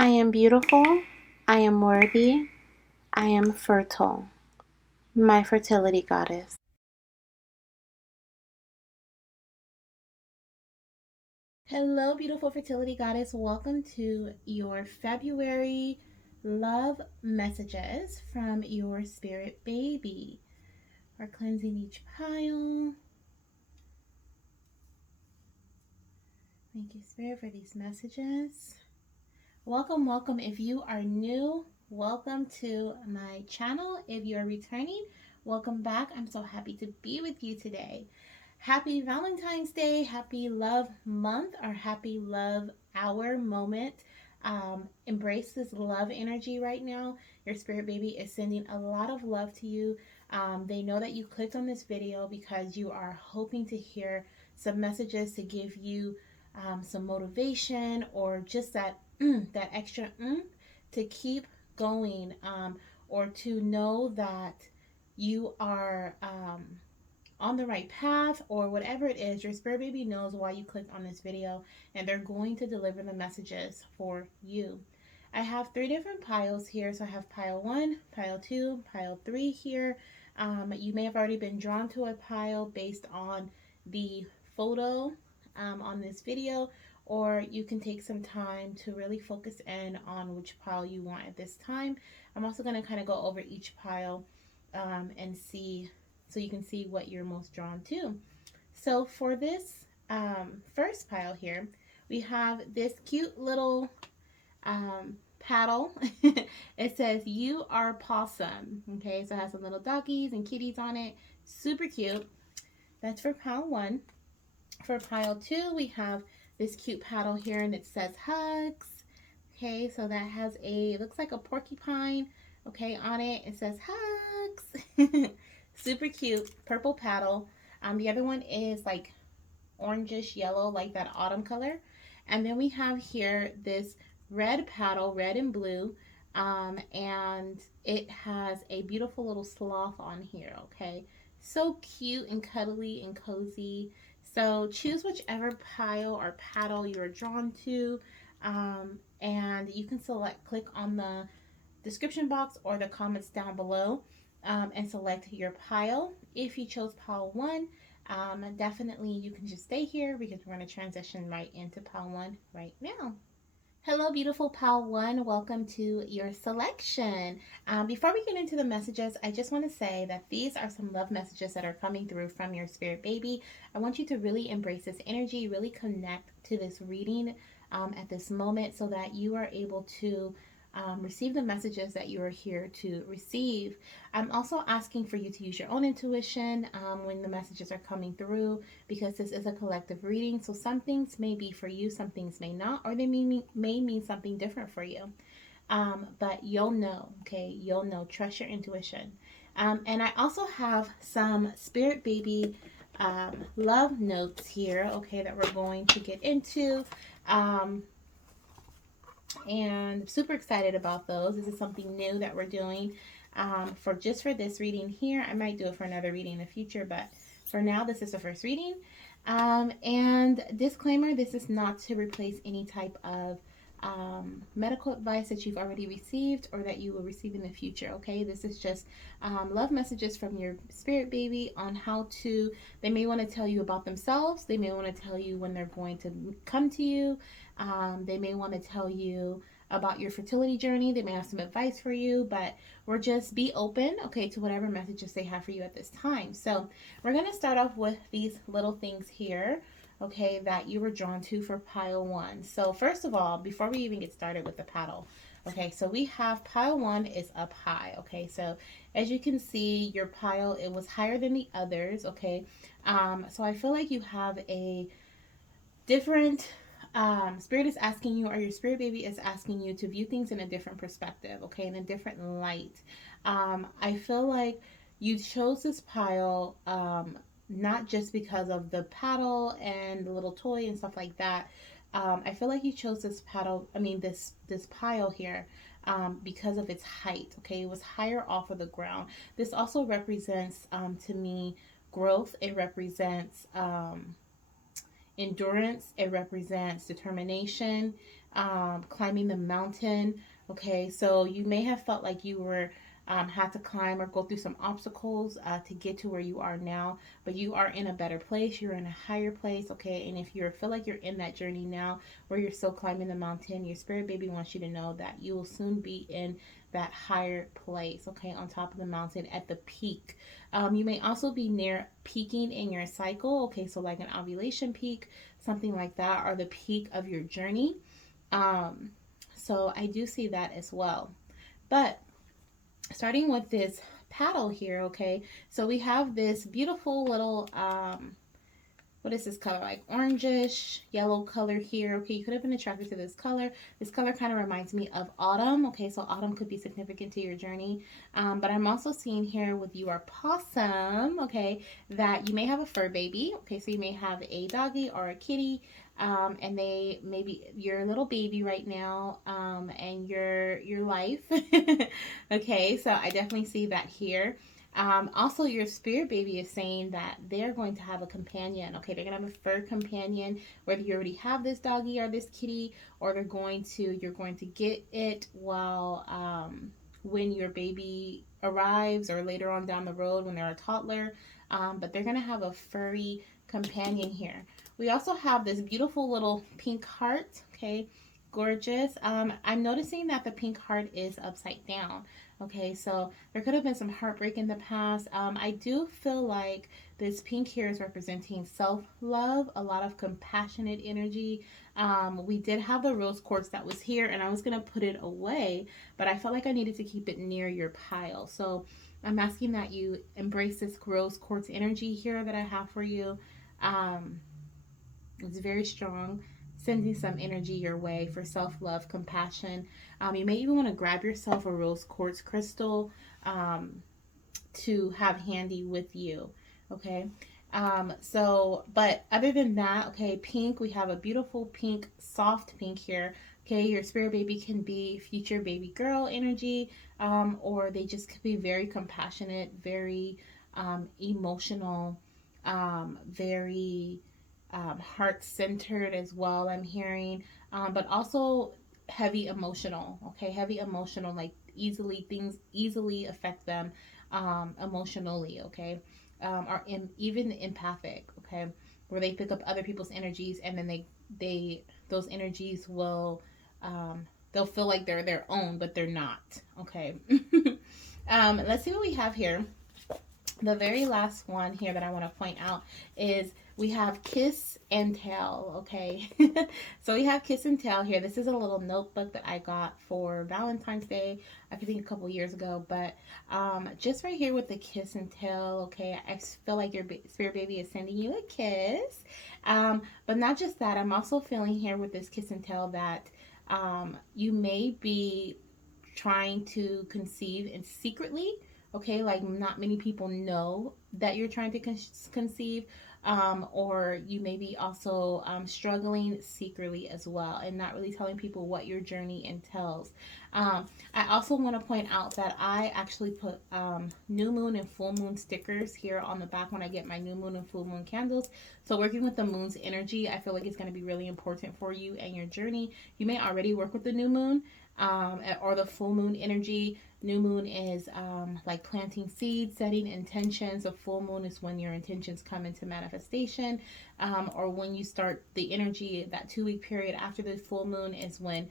I am beautiful, I am worthy, I am fertile. My fertility goddess. Hello, beautiful fertility goddess. Welcome to your February love messages from your spirit baby. We're cleansing each pile. Thank you, Spirit, for these messages. Welcome, welcome. If you are new, welcome to my channel. If you are returning, welcome back. I'm so happy to be with you today. Happy Valentine's Day, happy love month, or happy love hour moment. Embrace this love energy right now. Your spirit baby is sending a lot of love to you. They know that you clicked on this video because you are hoping to hear some messages to give you some motivation, or just that that extra to keep going, or to know that you are on the right path, or whatever it is. Your spirit baby knows why you clicked on this video, and they're going to deliver the messages for you. I have 3 different piles here. So I have pile 1, pile 2, pile 3 here. You may have already been drawn to a pile based on the photo on this video, or you can take some time to really focus in on which pile you want at this time. I'm also going to kind of go over each pile and see, so you can see what you're most drawn to. So for this first pile here, we have this cute little paddle. It says, "You are possum." Okay, so it has some little doggies and kitties on it. Super cute. That's for pile 1. For pile 2, we have this cute paddle here, and it says hugs. Okay, so that has it looks like a porcupine, okay, on it. It says hugs. Super cute purple paddle. The other one is like orangish yellow, like that autumn color. And then we have here this red paddle, red and blue, and it has a beautiful little sloth on here, okay? So cute and cuddly and cozy. So choose whichever pile or paddle you're drawn to, and you can click on the description box or the comments down below, and select your pile. If you chose pile 1, definitely you can just stay here because we're going to transition right into pile 1 right now. Hello, beautiful pile 1. Welcome to your selection. Before we get into the messages, I just want to say that these are some love messages that are coming through from your spirit baby. I want you to really embrace this energy, really connect to this reading at this moment, so that you are able to receive the messages that you are here to receive. I'm also asking for you to use your own intuition when the messages are coming through, because this is a collective reading. So some things may be for you, some things may not, or they may mean something different for you. But you'll know, okay? You'll know. Trust your intuition. And I also have some spirit baby love notes here, okay, that we're going to get into. And super excited about those. This is something new that we're doing for this reading here. I might do it for another reading in the future, but for now, this is the first reading. And disclaimer, this is not to replace any type of medical advice that you've already received or that you will receive in the future, okay? This is just love messages from your spirit baby on how to, they may want to tell you about themselves. They may want to tell you when they're going to come to you. They may want to tell you about your fertility journey. They may have some advice for you, but we're just be open, okay, to whatever messages they have for you at this time. So we're going to start off with these little things here, okay, that you were drawn to for pile 1. So first of all, before we even get started with the paddle, okay, so we have pile 1 is up high, okay, so as you can see, your pile, it was higher than the others, okay. So I feel like you have a different spirit is asking you, or your spirit baby is asking you to view things in a different perspective, okay, in a different light. I feel like you chose this pile not just because of the paddle and the little toy and stuff like that. I feel like you chose this paddle, this pile here, because of its height, okay? It was higher off of the ground. This also represents to me growth. It represents endurance. It represents determination, climbing the mountain. Okay, so you may have felt like you were had to climb or go through some obstacles to get to where you are now, but you are in a better place. You're in a higher place, okay? And if you feel like you're in that journey now where you're still climbing the mountain, your spirit baby wants you to know that you will soon be in that higher place, okay, on top of the mountain at the peak. You may also be near peaking in your cycle, okay, so like an ovulation peak, something like that, or the peak of your journey. Um, so I do see that as well. But starting with this paddle here, okay, so we have this beautiful little what is this color, like orangish yellow color here. Okay, you could have been attracted to this color. This color kind of reminds me of autumn. Okay, so autumn could be significant to your journey. But I'm also seeing here with your possum, okay, that you may have a fur baby. Okay, so you may have a doggy or a kitty, and they maybe your little baby right now, and your life. Okay, so I definitely see that here. Also, your spirit baby is saying that they're going to have a companion. Okay, they're gonna have a fur companion, whether you already have this doggy or this kitty, or you're going to get it while when your baby arrives, or later on down the road when they're a toddler. But they're gonna have a furry companion here. We also have this beautiful little pink heart. Okay, gorgeous. I'm noticing that the pink heart is upside down. Okay, so there could have been some heartbreak in the past. I do feel like this pink here is representing self-love, a lot of compassionate energy. We did have the rose quartz that was here, and I was going to put it away, but I felt like I needed to keep it near your pile. So I'm asking that you embrace this rose quartz energy here that I have for you. It's very strong, sending some energy your way for self-love, compassion. You may even want to grab yourself a rose quartz crystal to have handy with you. Okay. But other than that, okay, pink, we have a beautiful pink, soft pink here. Okay, your spirit baby can be future baby girl energy, or they just could be very compassionate, very emotional, very heart centered as well, I'm hearing, but also heavy emotional. Okay, heavy emotional, like things easily affect them emotionally. Okay, even empathic. Okay, where they pick up other people's energies, and then they those energies will they'll feel like they're their own, but they're not. Okay. Let's see what we have here. The very last one here that I want to point out is we have Kiss and Tell, okay? So we have Kiss and Tell here. This is a little notebook that I got for Valentine's Day, I think a couple years ago, but just right here with the Kiss and Tell, okay, I feel like your spirit baby is sending you a kiss. But not just that, I'm also feeling here with this Kiss and Tell that you may be trying to conceive and secretly. Okay, like not many people know that you're trying to conceive, or you may be also struggling secretly as well and not really telling people what your journey entails. I also want to point out that I actually put new moon and full moon stickers here on the back when I get my new moon and full moon candles. So working with the moon's energy, I feel like it's going to be really important for you and your journey. You may already work with the new moon or the full moon energy. New moon is like planting seeds, setting intentions. A full moon is when your intentions come into manifestation, or when you start the energy. That 2-week period after the full moon is when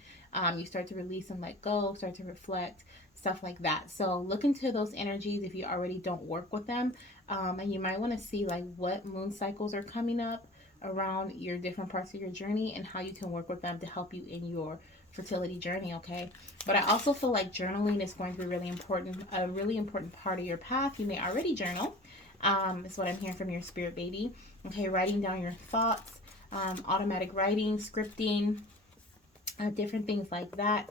you start to release and let go, start to reflect, stuff like that. So look into those energies if you already don't work with them, and you might want to see like what moon cycles are coming up around your different parts of your journey and how you can work with them to help you in your fertility journey. Okay, but I also feel like journaling is going to be really important, a really important part of your path. You may already journal, is what I'm hearing from your spirit baby. Okay, writing down your thoughts, automatic writing, scripting, different things like that,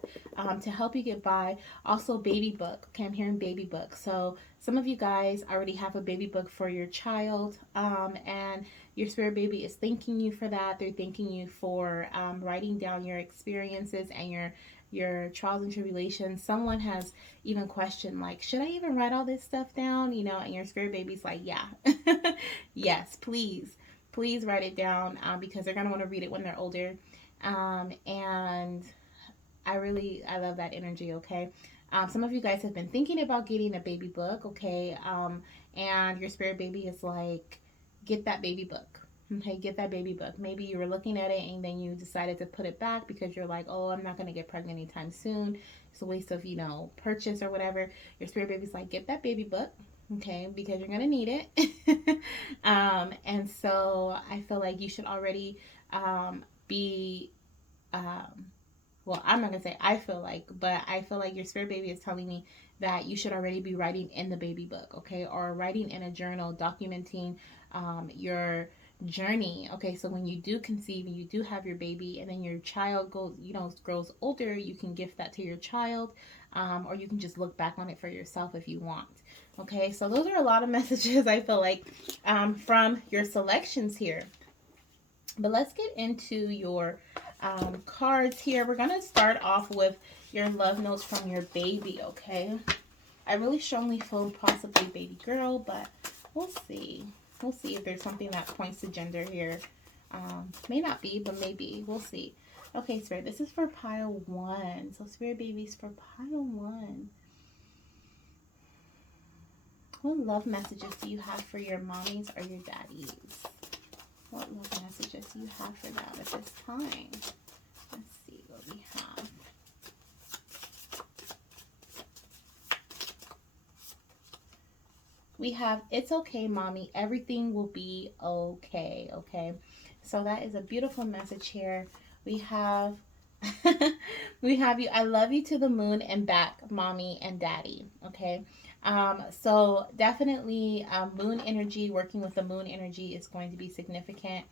to help you get by. Also baby book. Okay, I'm hearing baby book. So some of you guys already have a baby book for your child, and your spirit baby is thanking you for that. They're thanking you for writing down your experiences and your trials and tribulations. Someone has even questioned, like, should I even write all this stuff down? You know, and your spirit baby's like, yeah. Yes, please please write it down because they're going to want to read it when they're older. And I love that energy, okay? Some of you guys have been thinking about getting a baby book, okay? And your spirit baby is like, get that baby book. Okay, get that baby book. Maybe you were looking at it and then you decided to put it back because you're like, oh, I'm not going to get pregnant anytime soon. It's a waste of, purchase or whatever. Your spirit baby's like, get that baby book, okay, because you're going to need it. And so I feel like you should already be, well, I'm not going to say I feel like, but I feel like your spirit baby is telling me that you should already be writing in the baby book, okay, or writing in a journal, documenting your journey. Okay, so when you do conceive and you do have your baby and then your child grows older, you can gift that to your child, or you can just look back on it for yourself if you want. Okay, so those are a lot of messages I feel like from your selections here. But let's get into your cards here. We're going to start off with your love notes from your baby, okay? I really strongly feel possibly baby girl, but we'll see. We'll see if there's something that points to gender here. May not be, but maybe. We'll see. Okay, Spirit, this is for pile 1. So, Spirit babies for pile 1. What love messages do you have for your mommies or your daddies? What love messages do you have for them at this time? Let's see what we have. We have, it's okay, mommy. Everything will be okay, okay? So that is a beautiful message here. We have, we have you, I love you to the moon and back, mommy and daddy, okay? So definitely moon energy, working with the moon energy is going to be significant.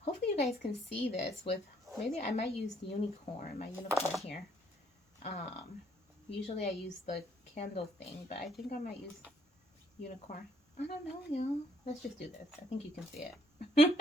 Hopefully you guys can see this with, maybe I might use my unicorn here. Usually I use the candle thing, but I think I might use unicorn. I don't know, y'all. Let's just do this. I think you can see it.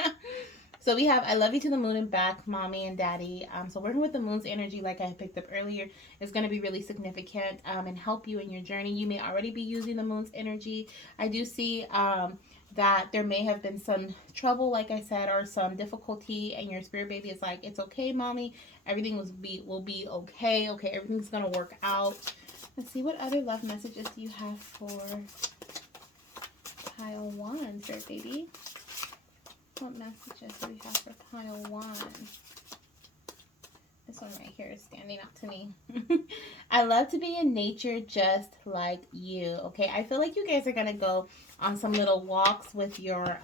So we have I love you to the moon and back, mommy and daddy. So working with the moon's energy, like I picked up earlier, is going to be really significant and help you in your journey. You may already be using the moon's energy. I do see that there may have been some trouble, like I said, or some difficulty, and your spirit baby is like, it's okay, mommy. Everything will be okay. Okay, everything's going to work out. Let's see, what other love messages do you have for pile 1, spirit baby? What messages do we have for pile 1? This one right here is standing out to me. I love to be in nature just like you. Okay, I feel like you guys are gonna go on some little walks with your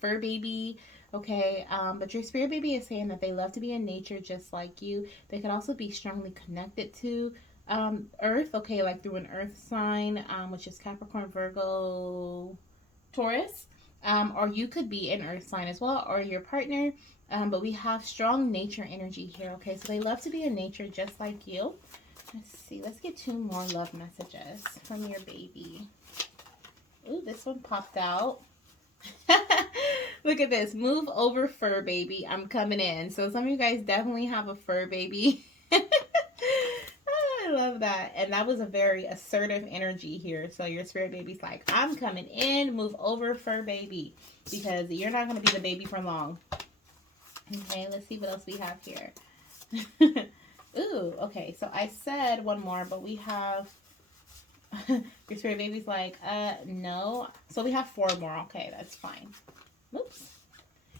fur baby. Okay, but your spirit baby is saying that they love to be in nature just like you. They could also be strongly connected to Earth. Okay, like through an Earth sign, which is Capricorn, Virgo, Taurus. Or you could be an earth sign as well, or your partner. But we have strong nature energy here, okay? So they love to be in nature just like you. Let's see. Let's get 2 more love messages from your baby. Ooh, this one popped out. Look at this. Move over, fur baby. I'm coming in. So some of you guys definitely have a fur baby. I love that. And that was a very assertive energy here. So your spirit baby's like, I'm coming in, move over, fur baby, because you're not going to be the baby for long. Okay, let's see what else we have here. Ooh, okay. So I said 1 more, but we have your spirit baby's like, no. So we have 4 more. Okay, that's fine. Oops.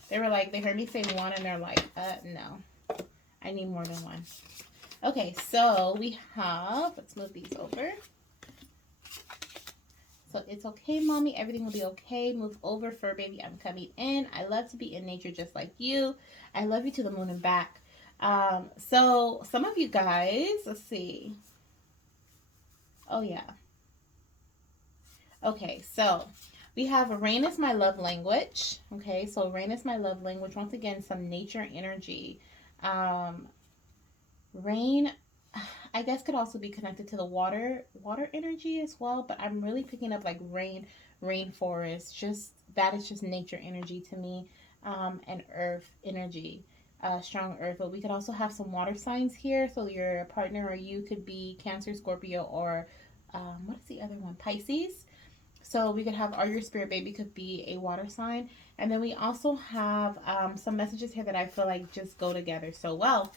They were like, they heard me say 1 and they're like, no. I need more than 1. Okay, so we have, let's move these over. So it's okay, mommy. Everything will be okay. Move over, fur baby. I'm coming in. I love to be in nature just like you. I love you to the moon and back. So some of you guys, let's see. Oh, yeah. Okay, so we have rain is my love language. Okay, so rain is my love language. Once again, some nature energy. Rain, I guess, could also be connected to the water energy as well, but I'm really picking up like rainforest. Just that is just nature energy to me, and earth energy, strong earth. But we could also have some water signs here. So your partner or you could be Cancer, Scorpio, or what is the other one? Pisces. So we could have, or your spirit baby could be a water sign. And then we also have some messages here that I feel like just go together so well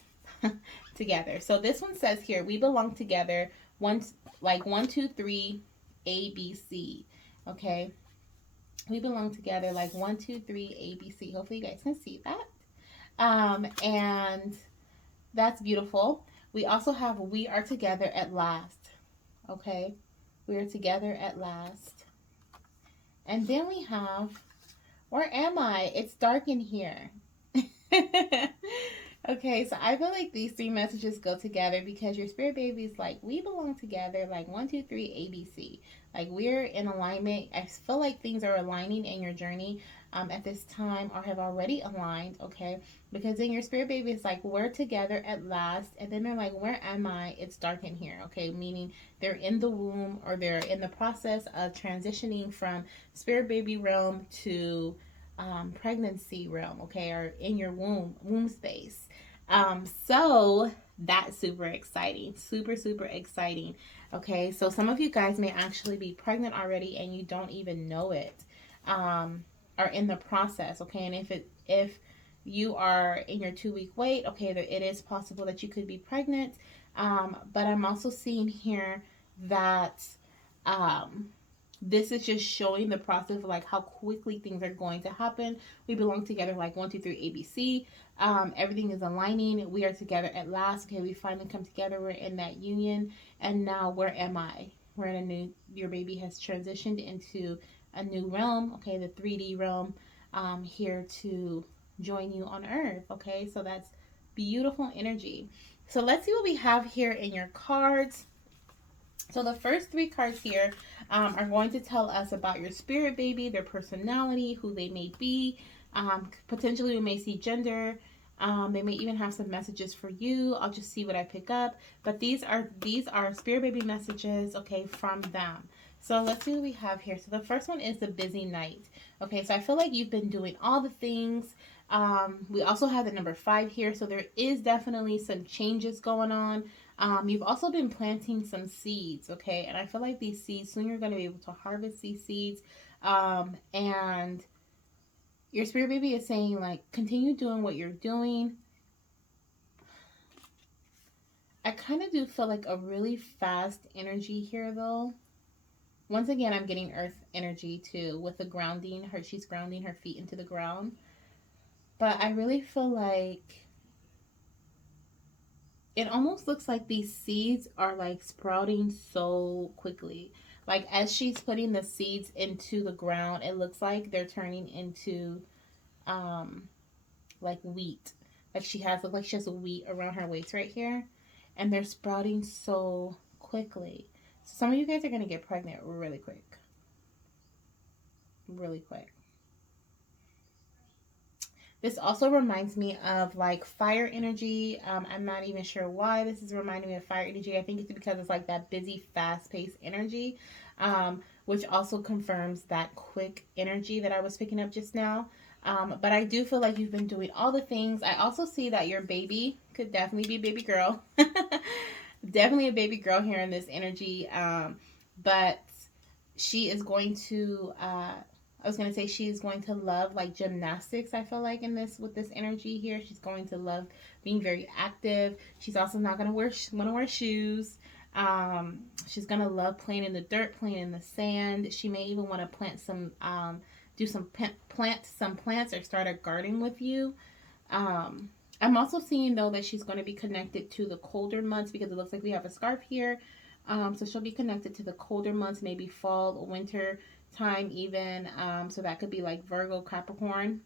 together. So this one says here, we belong together. One, like 1, 2, 3, ABC. Okay. We belong together like 1, 2, 3, ABC. Hopefully you guys can see that. And that's beautiful. We also have, we are together at last. Okay. We are together at last. And then we have, where am I? It's dark in here. Okay, so I feel like these three messages go together because your spirit baby is like, we belong together, like 1, 2, 3, ABC. Like we're in alignment. I feel like things are aligning in your journey at this time or have already aligned, okay? Because then your spirit baby is like, we're together at last. And then they're like, where am I? It's dark in here, okay? Meaning they're in the womb or they're in the process of transitioning from spirit baby realm to pregnancy realm, okay? Or in your womb space. So that's super exciting. Super, super exciting. Okay, so some of you guys may actually be pregnant already and you don't even know it. Are in the process, okay? And if you are in your 2-week wait, okay, it is possible that you could be pregnant. But I'm also seeing here that this is just showing the process of like how quickly things are going to happen. We belong together like 1, 2, 3 ABC. Everything is aligning. We are together at last. Okay, we finally come together. We're in that union. And now where am I? We're in a new, your baby has transitioned into a new realm. Okay, the 3D realm, here to join you on earth. Okay, so that's beautiful energy. So let's see what we have here in your cards. So the first 3 cards here are going to tell us about your spirit baby, their personality, who they may be. Potentially we may see gender. They may even have some messages for you. I'll just see what I pick up. But these are spirit baby messages, okay, from them. So let's see what we have here. So the first one is the busy night. Okay, so I feel like you've been doing all the things. We also have the number 5 here. So there is definitely some changes going on. You've also been planting some seeds, okay? And I feel like these seeds, soon you're going to be able to harvest these seeds. And your spirit baby is saying, like, continue doing what you're doing. I kind of do feel like a really fast energy here, though. Once again, I'm getting earth energy, too, with the grounding. She's grounding her feet into the ground. But I really feel like it almost looks like these seeds are like sprouting so quickly. Like as she's putting the seeds into the ground, it looks like they're turning into like wheat. Like she has a wheat around her waist right here, and they're sprouting so quickly. So some of you guys are gonna get pregnant really quick. Really quick. This also reminds me of like fire energy. I'm not even sure why this is reminding me of fire energy. I think it's because it's like that busy, fast-paced energy, which also confirms that quick energy that I was picking up just now. But I do feel like you've been doing all the things. I also see that your baby could definitely be a baby girl. Definitely a baby girl here in this energy. But she is going to I was going to say she's going to love like gymnastics. I feel like in this, with this energy here, she's going to love being very active. She's also not going to want to wear shoes. She's going to love playing in the dirt, playing in the sand. She may even want to plant some plant some plants or start a garden with you. I'm also seeing though that she's going to be connected to the colder months because it looks like we have a scarf here. So she'll be connected to the colder months, maybe fall, winter time even. So that could be like Virgo, Capricorn.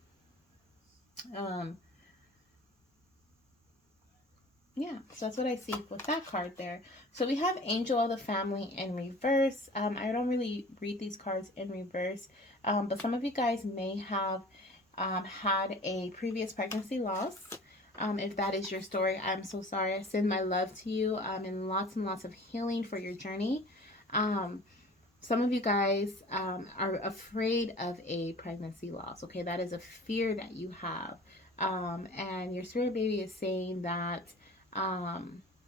Yeah, so that's what I see with that card there. So we have Angel of the Family in reverse. I don't really read these cards in reverse, but some of you guys may have had a previous pregnancy loss. If that is your story, I'm so sorry. I send my love to you and lots of healing for your journey. Some of you guys are afraid of a pregnancy loss. Okay, that is a fear that you have. And your spirit baby is saying that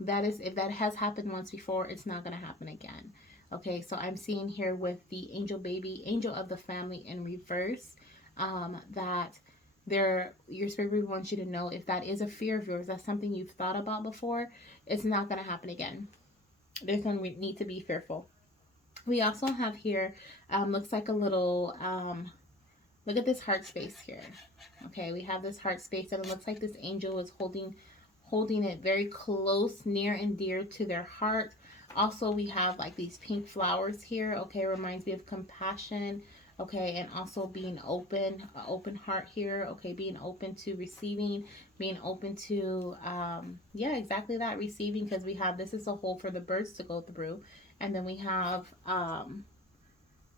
that is, if that has happened once before, it's not going to happen again. Okay, so I'm seeing here with the angel baby, angel of the family in reverse, that your spirit baby wants you to know if that is a fear of yours, that's something you've thought about before, it's not going to happen again. There's going to need to be fearful. We also have here, looks like a little, look at this heart space here. Okay, we have this heart space and it looks like this angel is holding it very close, near and dear to their heart. Also, we have like these pink flowers here. Okay, reminds me of compassion. Okay, and also being open, open heart here. Okay, being open to receiving, being open to, yeah, exactly that, receiving, because we have, this is a hole for the birds to go through. And then we have,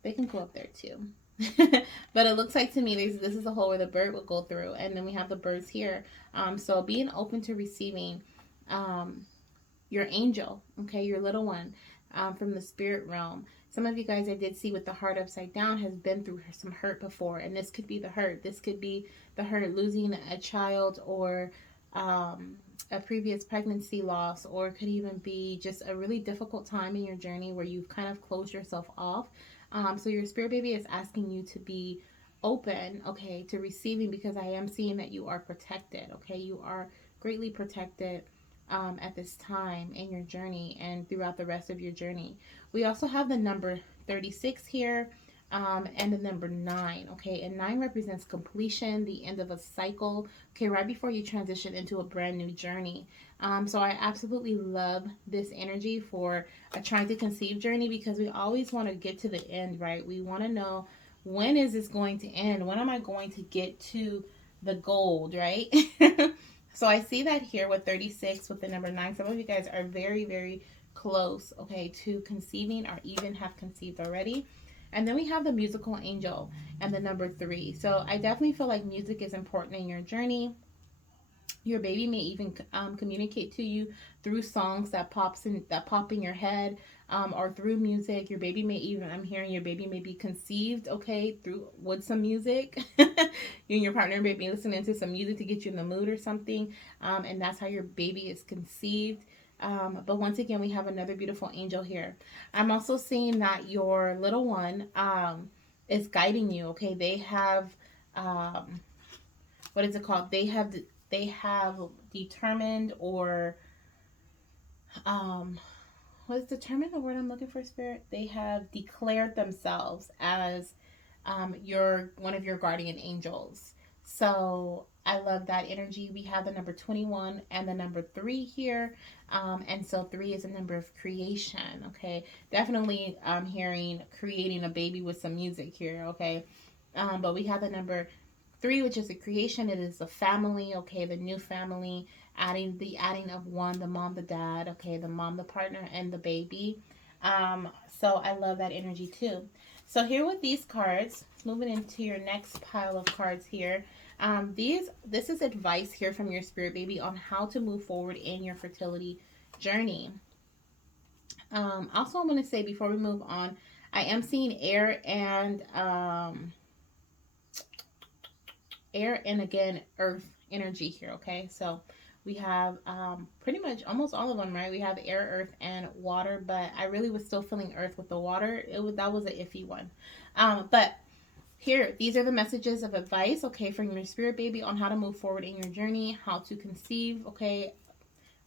they can go up there too. But it looks like to me this is a hole where the bird will go through, and then we have the birds here. So being open to receiving, um, your angel, okay, your little one, from the spirit realm. Some of you guys I did see with the heart upside down has been through some hurt before, and this could be the hurt. This could be the hurt losing a child, or a previous pregnancy loss, or it could even be just a really difficult time in your journey where you've kind of closed yourself off. So your spirit baby is asking you to be open, okay, to receiving, because I am seeing that you are protected, okay? You are greatly protected at this time in your journey and throughout the rest of your journey. We also have the number 36 here, and the number 9, okay? And 9 represents completion, the end of a cycle, okay, right before you transition into a brand new journey. So I absolutely love this energy for a trying to conceive journey, because we always want to get to the end, right? We want to know, when is this going to end? When am I going to get to the gold, right? So I see that here with 36, with the number 9. Some of you guys are very, very close, okay, to conceiving, or even have conceived already. And then we have the musical angel and the number 3. So I definitely feel like music is important in your journey. Your baby may even communicate to you through songs that pop in your head, or through music. Your baby may even, I'm hearing your baby may be conceived, okay, through with some music. You and your partner may be listening to some music to get you in the mood or something, and that's how your baby is conceived. But once again, we have another beautiful angel here. I'm also seeing that your little one, is guiding you. Okay, they have, what is it called? They have determined, or what is determined the word I'm looking for, spirit? They have declared themselves as, your one of your guardian angels. So I love that energy. We have the number 21 and the number 3 here. And so 3 is a number of creation. Okay. Definitely hearing creating a baby with some music here. Okay. But we have the number 3, which is the creation. It is the family, okay, the new family, adding of one, the mom, the dad, okay, the mom, the partner, and the baby. So I love that energy too. So here with these cards, moving into your next pile of cards here. This is advice here from your spirit baby on how to move forward in your fertility journey. Also, I'm going to say before we move on, I am seeing air and again earth energy here. Okay, so we have pretty much almost all of them, right? We have air, earth, and water, but I really was still feeling earth with the water. That was an iffy one. But here, these are the messages of advice, okay, from your spirit baby on how to move forward in your journey, how to conceive. Okay,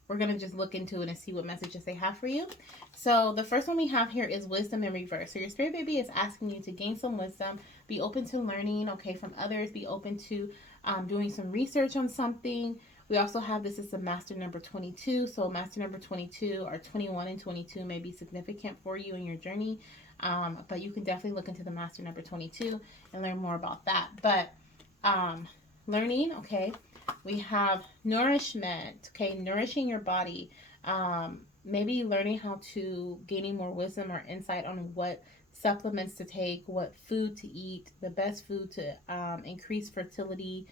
we're going to just look into it and see what messages they have for you. So the first one we have here is wisdom in reverse. So your spirit baby is asking you to gain some wisdom, be open to learning, okay, from others, be open to doing some research on something. We also have, this is the master number 22. So master number 22 or 21 and 22 may be significant for you in your journey. But you can definitely look into the master number 22 and learn more about that. But learning, okay. We have nourishment, okay, nourishing your body. Maybe learning how to gaining more wisdom or insight on what supplements to take, what food to eat, the best food to increase fertility.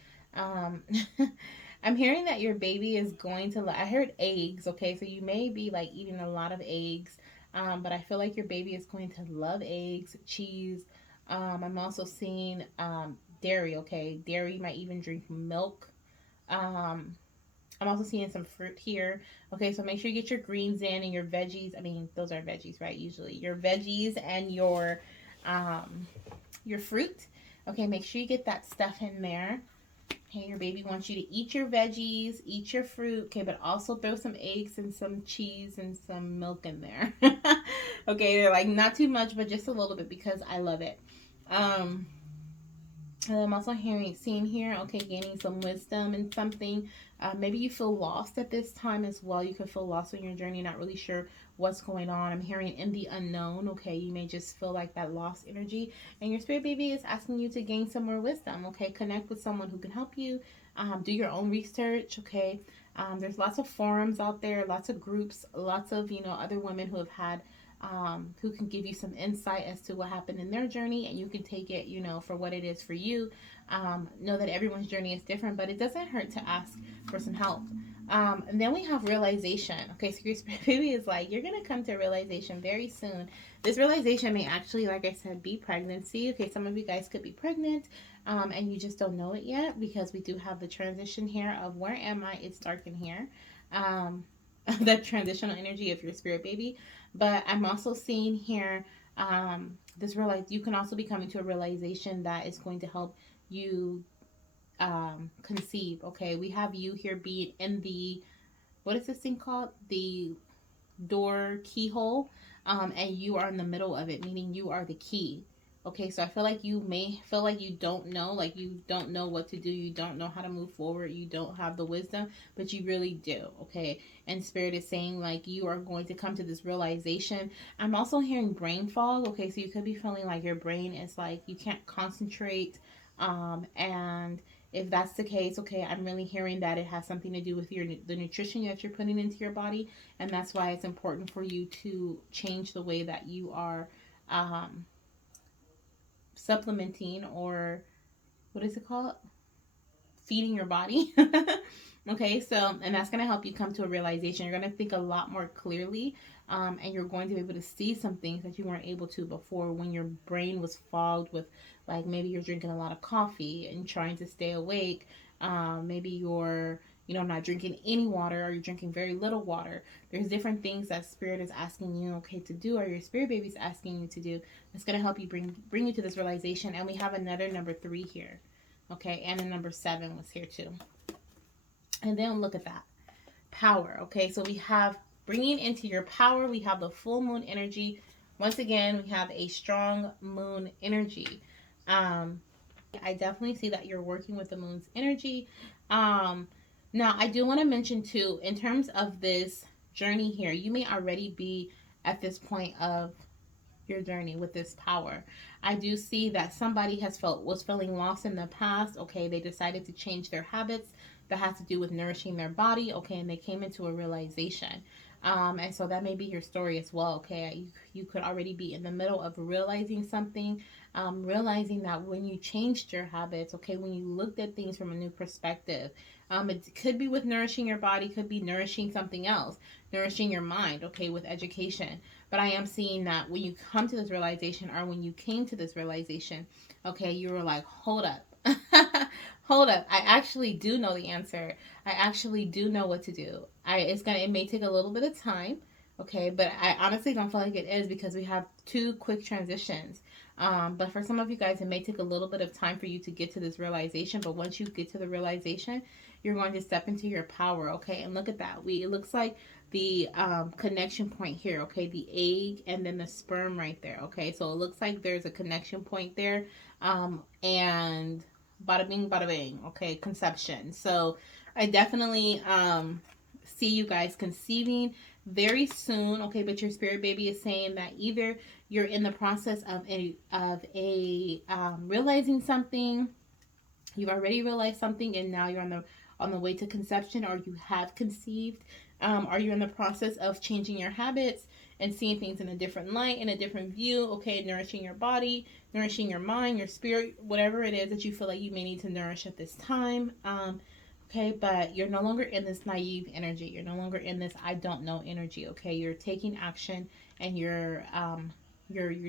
I'm hearing that your baby is going to, I heard eggs, okay, so you may be like eating a lot of eggs, but I feel like your baby is going to love eggs, cheese. I'm also seeing dairy, okay, dairy, might even drink milk. I'm also seeing some fruit here. Okay, so make sure you get your greens in and your veggies. I mean, those are veggies, right? Usually your veggies and your fruit. Okay, make sure you get that stuff in there. Okay, your baby wants you to eat your veggies, eat your fruit, okay, but also throw some eggs and some cheese and some milk in there. Okay, they're like not too much, but just a little bit because I love it. Um, and I'm also seeing here, okay, gaining some wisdom and something. Maybe you feel lost at this time as well. You could feel lost on your journey, not really sure what's going on. I'm hearing in the unknown, okay? You may just feel like that lost energy. And your spirit baby is asking you to gain some more wisdom, okay? Connect with someone who can help you. Do your own research, okay? There's lots of forums out there, lots of groups, lots of, other women who have had who can give you some insight as to what happened in their journey, and you can take it, for what it is for you. Know that everyone's journey is different, but it doesn't hurt to ask for some help. And then we have realization. Okay, so your spirit baby is like, you're going to come to a realization very soon. This realization may actually, like I said, be pregnancy. Okay, some of you guys could be pregnant and you just don't know it yet because we do have the transition here of where am I? It's dark in here. The transitional energy of your spirit baby. But I'm also seeing here this you can also be coming to a realization that is going to help you conceive. Okay, we have you here being in the, what is this thing called? The door keyhole, and you are in the middle of it, meaning you are the key. Okay, so I feel like you may feel like you don't know, like you don't know what to do, you don't know how to move forward, you don't have the wisdom, but you really do. Okay, and spirit is saying like you are going to come to this realization. I'm also hearing brain fog. Okay, so you could be feeling like your brain is like you can't concentrate, and if that's the case, okay, I'm really hearing that it has something to do with the nutrition that you're putting into your body, and that's why it's important for you to change the way that you are supplementing, or what is it called? Feeding your body. Okay, so, and that's going to help you come to a realization. You're going to think a lot more clearly, and you're going to be able to see some things that you weren't able to before when your brain was fogged with, like, maybe you're drinking a lot of coffee and trying to stay awake. Maybe you're, not drinking any water, or you're drinking very little water. There's different things that spirit is asking you, okay, to do, or your spirit baby's asking you to do. It's going to help you bring you to this realization. And we have another number 3 here. Okay, and the number 7 was here too. And then look at that. Power. Okay, so we have bringing into your power. We have the full moon energy. Once again, we have a strong moon energy. I definitely see that you're working with the moon's energy. Now, I do want to mention too, in terms of this journey here, you may already be at this point of your journey with this power. I do see that somebody was feeling lost in the past. Okay, they decided to change their habits that has to do with nourishing their body. Okay, and they came into a realization. And so that may be your story as well. Okay, you could already be in the middle of realizing something, realizing that when you changed your habits, okay, when you looked at things from a new perspective, it could be with nourishing your body, could be nourishing something else, nourishing your mind, okay, with education. But I am seeing that when you come to this realization, or when you came to this realization, okay, you were like, hold up. Hold up. I actually do know the answer. I actually do know what to do. It may take a little bit of time, okay, but I honestly don't feel like it is, because we have 2 quick transitions. But for some of you guys, it may take a little bit of time for you to get to this realization. But once you get to the realization, you're going to step into your power, okay? And look at that. It looks like the connection point here, okay? The egg and then the sperm right there, okay? So it looks like there's a connection point there, and bada bing, bada bing, okay? Conception. So I definitely see you guys conceiving very soon, okay? But your spirit baby is saying that either you're in the process of realizing something, you've already realized something, and now you're on the way to conception, or you have conceived. Are you in the process of changing your habits and seeing things in a different light, in a different view? Okay, nourishing your body, nourishing your mind, your spirit, whatever it is that you feel like you may need to nourish at this time. Okay, but you're no longer in this naive energy. You're no longer in this I don't know energy. Okay, you're taking action, and you're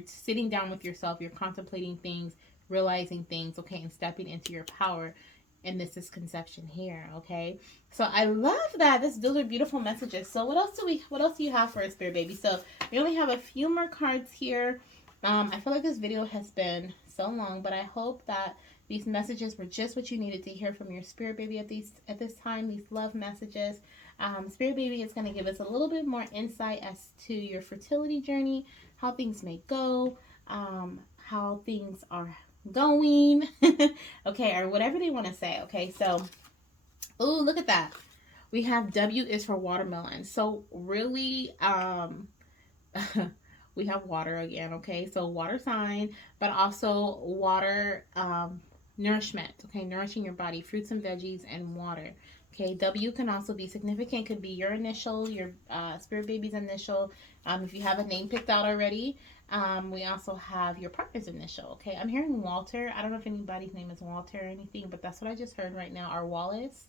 sitting down with yourself. You're contemplating things, realizing things. Okay, and stepping into your power. and this is conception here. Okay, so I love that. Those are beautiful messages. So what else do you have for us, spirit baby? So we only have a few more cards here. I feel like this video has been so long, but I hope that these messages were just what you needed to hear from your spirit baby at this time. These love messages. Spirit baby is going to give us a little bit more insight as to your fertility journey, how things may go, how things are going, okay, or whatever they want to say. Okay, so, oh, look at that. We have W is for watermelon. So really, we have water again. Okay, so water sign, but also water nourishment. Okay, nourishing your body, fruits and veggies, and water. Okay, W can also be significant. Could be your initial, your spirit baby's initial. If you have a name picked out already. We also have your partner's initial. Okay, I'm hearing Walter. I don't know if anybody's name is Walter or anything, but that's what I just heard right now. Or Wallace.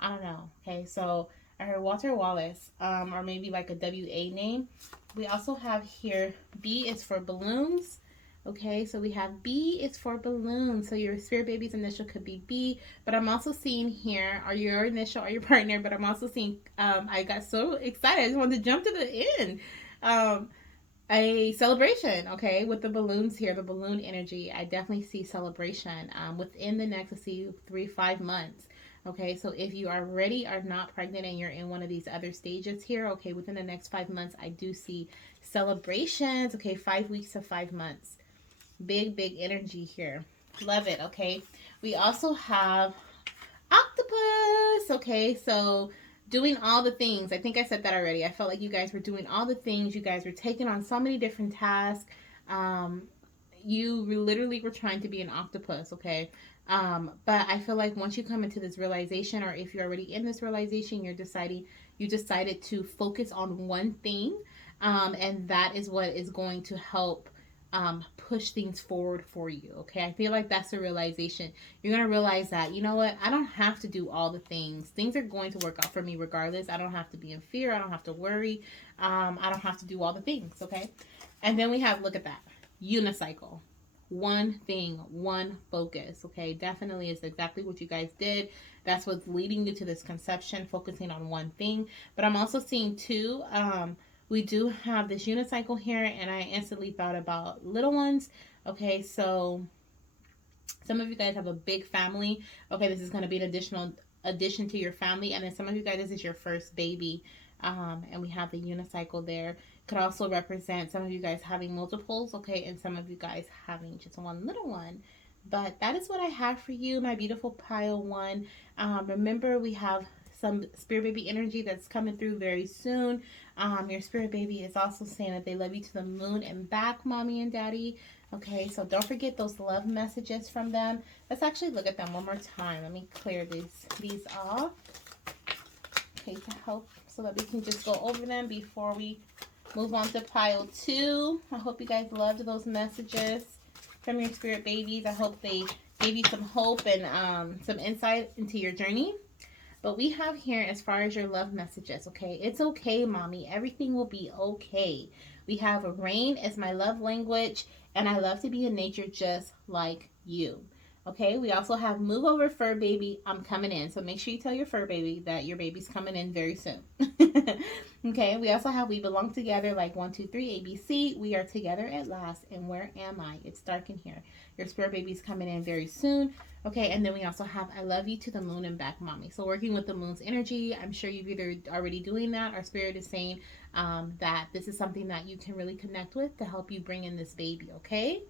I don't know. Okay, so I heard Walter Wallace, or maybe like a WA name. We also have here B is for balloons. Okay, so we have B is for balloons. So your spirit baby's initial could be B, but I'm also seeing here, are your initial or your partner, but I'm also seeing, I got so excited. I just wanted to jump to the end. A celebration, okay, with the balloons here, the balloon energy. I definitely see celebration within the next, let's see, 3-5 months. Okay, so if you already are not pregnant and you're in one of these other stages here, okay, within the next 5 months, I do see celebrations. Okay, 5 weeks to 5 months. Big energy here. Love it. Okay, we also have octopus. Okay, so doing all the things. I think I said that already. I felt like you guys were doing all the things. You guys were taking on so many different tasks. You literally were trying to be an octopus. Okay, but I feel like once you come into this realization, or if you're already in this realization, you decided to focus on one thing, and that is what is going to help push things forward for you. Okay, I feel like that's the realization. You're gonna realize that, you know what, I don't have to do all the things. Things are going to work out for me regardless. I don't have to be in fear. I don't have to worry. I don't have to do all the things. Okay, and then we have, look at that, unicycle. One thing, one focus. Okay, definitely is exactly what you guys did. That's what's leading you to this conception, focusing on one thing. But I'm also seeing too, we do have this unicycle here, and I instantly thought about little ones. Okay, so some of you guys have a big family. Okay, this is going to be an additional addition to your family, and then some of you guys, this is your first baby, and we have the unicycle there. Could also represent some of you guys having multiples, okay, and some of you guys having just one little one. But that is what I have for you, my beautiful pile one. Remember, we have some spirit baby energy that's coming through very soon. Your spirit baby is also saying that they love you to the moon and back, mommy and daddy. Okay, so don't forget those love messages from them. Let's actually look at them one more time. Let me clear these off. Okay, to help so that we can just go over them before we move on to pile two. I hope you guys loved those messages from your spirit babies. I hope they gave you some hope and some insight into your journey. But we have here, as far as your love messages, okay, it's okay, mommy. Everything will be okay. We have rain as my love language, and I love to be in nature just like you. Okay, we also have move over, fur baby. I'm coming in. So make sure you tell your fur baby that your baby's coming in very soon. Okay, we also have we belong together like 1, 2, 3, ABC. We are together at last. And where am I? It's dark in here. Your spirit baby's coming in very soon. Okay, and then we also have I love you to the moon and back, mommy. So working with the moon's energy, I'm sure you've either already doing that. Our spirit is saying that this is something that you can really connect with to help you bring in this baby, okay?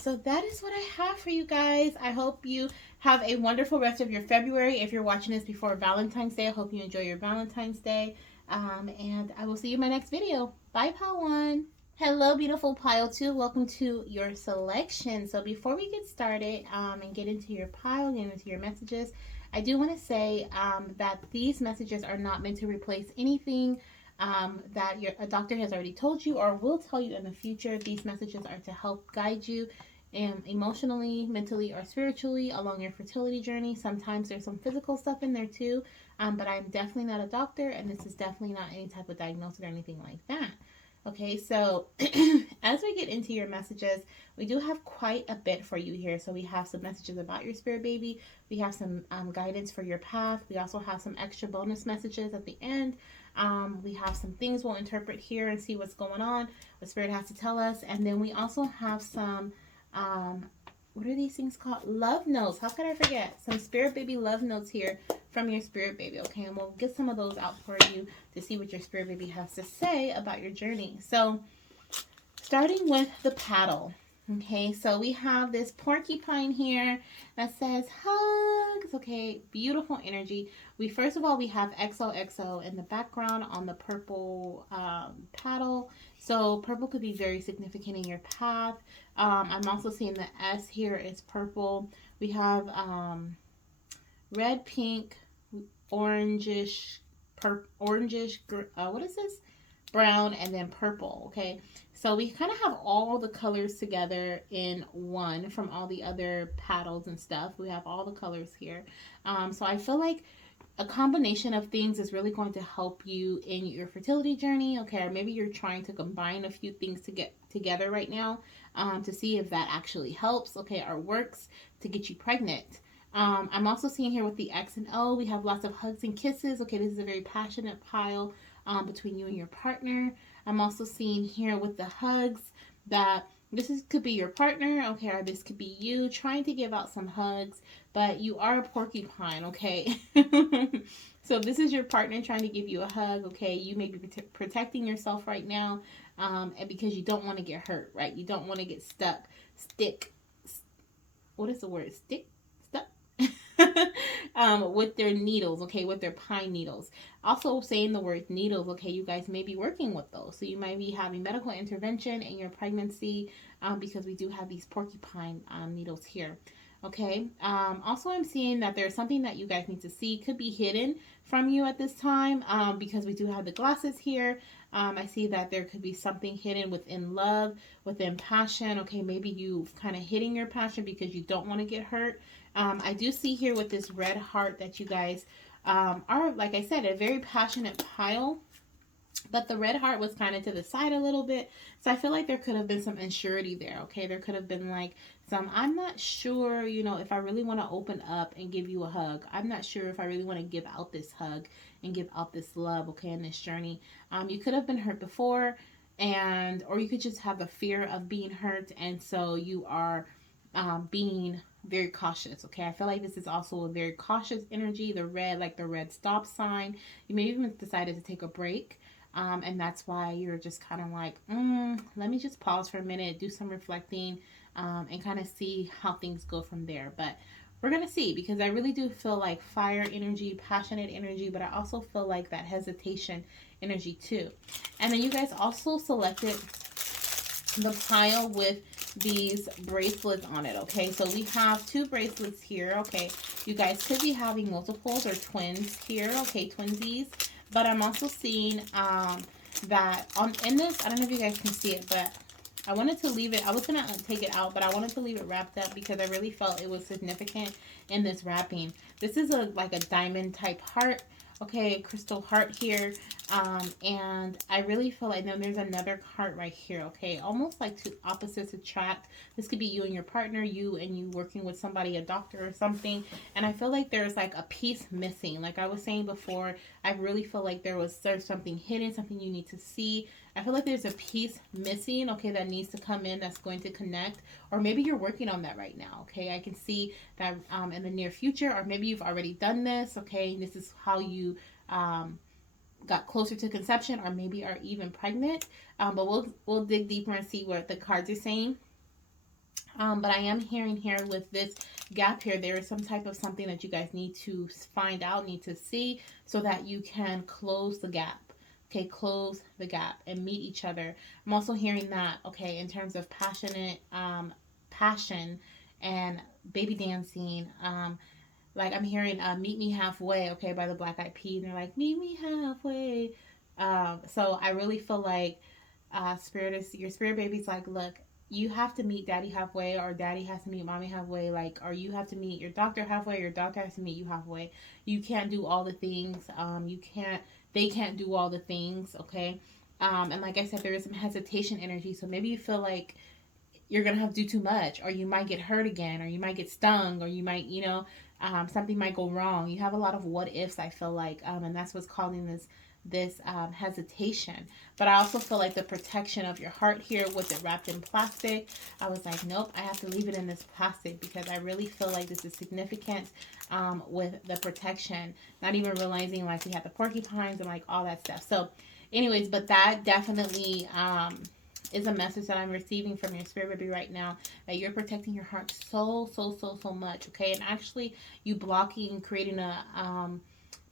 So that is what I have for you guys. I hope you have a wonderful rest of your February. If you're watching this before Valentine's Day, I hope you enjoy your Valentine's Day. And I will see you in my next video. Bye, Pile 1. Hello, beautiful Pile 2. Welcome to your selection. So before we get started and get into your pile, get into your messages, I do want to say that these messages are not meant to replace anything that a doctor has already told you or will tell you in the future. These messages are to help guide you emotionally, mentally, or spiritually along your fertility journey. Sometimes there's some physical stuff in there too, but I'm definitely not a doctor, and this is definitely not any type of diagnosis or anything like that. Okay, so as we get into your messages, we do have quite a bit for you here. So we have some messages about your spirit baby. We have some guidance for your path. We also have some extra bonus messages at the end. We have some things we'll interpret here and see what's going on, what spirit has to tell us. And then we also have some, what are these things called? Love notes. How could I forget? Some spirit baby love notes here from your spirit baby, okay? And we'll get some of those out for you to see what your spirit baby has to say about your journey. So starting with the paddle, okay? So we have this porcupine here that says hugs, okay? Beautiful energy. First of all, we have XOXO in the background on the purple paddle. So purple could be very significant in your path. I'm also seeing the S here is purple. We have red, pink, orangish, what is this? Brown, and then purple, okay? So we kind of have all the colors together in one from all the other paddles and stuff. We have all the colors here. So I feel like a combination of things is really going to help you in your fertility journey, okay? Or maybe you're trying to combine a few things to get together right now to see if that actually helps, okay, or works to get you pregnant. I'm also seeing here with the X and O, we have lots of hugs and kisses. Okay, this is a very passionate pile between you and your partner. I'm also seeing here with the hugs that could be your partner, okay, or this could be you trying to give out some hugs, but you are a porcupine, okay? So this is your partner trying to give you a hug, okay? You may be protecting yourself right now and because you don't want to get hurt, right? You don't want to get what is the word? Stuck? With their needles, okay, with their pine needles. Also saying the word needles, okay, you guys may be working with those. So you might be having medical intervention in your pregnancy because we do have these porcupine needles here. Okay. Also, I'm seeing that there's something that you guys need to see. Could be hidden from you at this time because we do have the glasses here. I see that there could be something hidden within love, within passion. Okay, maybe you've kind of hidden your passion because you don't want to get hurt. I do see here with this red heart that you guys are, like I said, a very passionate pile. But the red heart was kind of to the side a little bit. So I feel like there could have been some insurity there, okay? There could have been like I'm not sure, if I really want to open up and give you a hug. I'm not sure if I really want to give out this hug and give out this love, okay, in this journey. You could have been hurt before or you could just have a fear of being hurt. And so you are being very cautious, okay? I feel like this is also a very cautious energy. The red stop sign. You may even decided to take a break. And that's why you're just kind of like, let me just pause for a minute, do some reflecting, and kind of see how things go from there. But we're going to see, because I really do feel like fire energy, passionate energy, but I also feel like that hesitation energy too. And then you guys also selected the pile with these bracelets on it, okay? So we have 2 bracelets here, okay? You guys could be having multiples or twins here, okay? Twinsies. But I'm also seeing that in this, I don't know if you guys can see it, but I wanted to leave it. I was going to take it out, but I wanted to leave it wrapped up because I really felt it was significant in this wrapping. This is like a diamond type heart. Okay, crystal heart here. And I really feel like, then there's another heart right here, okay? Almost like 2 opposites attract. This could be you and your partner, you working with somebody, a doctor or something. And I feel like there's like a piece missing. Like I was saying before, I really feel like there's something hidden, something you need to see. I feel like there's a piece missing, okay, that needs to come in, that's going to connect. Or maybe you're working on that right now, okay? I can see that in the near future, or maybe you've already done this, okay? And this is how you got closer to conception, or maybe are even pregnant. But we'll dig deeper and see what the cards are saying. But I am hearing here with this gap here, there is some type of something that you guys need to find out, need to see, so that you can close the gap. Okay, close the gap and meet each other. I'm also hearing that, okay, in terms of passionate passion and baby dancing. Like I'm hearing Meet Me Halfway, okay, by the Black Eyed Peas. And they're like, meet me halfway. So I really feel like your spirit baby's like, look, you have to meet daddy halfway, or daddy has to meet mommy halfway, like, or you have to meet your doctor halfway, or your doctor has to meet you halfway. You can't do all the things. They can't do all the things, okay? And like I said, there is some hesitation energy. So maybe you feel like you're going to have to do too much, or you might get hurt again, or you might get stung, or you might, something might go wrong. You have a lot of what ifs, I feel like, and that's what's causing this hesitation. But I also feel like the protection of your heart here with it wrapped in plastic, I was like, nope, I have to leave it in this plastic because I really feel like this is significant with the protection, not even realizing like we had the porcupines and like all that stuff. So anyways, but that definitely is a message that I'm receiving from your spirit baby right now, that you're protecting your heart so much, okay? And actually you blocking, creating a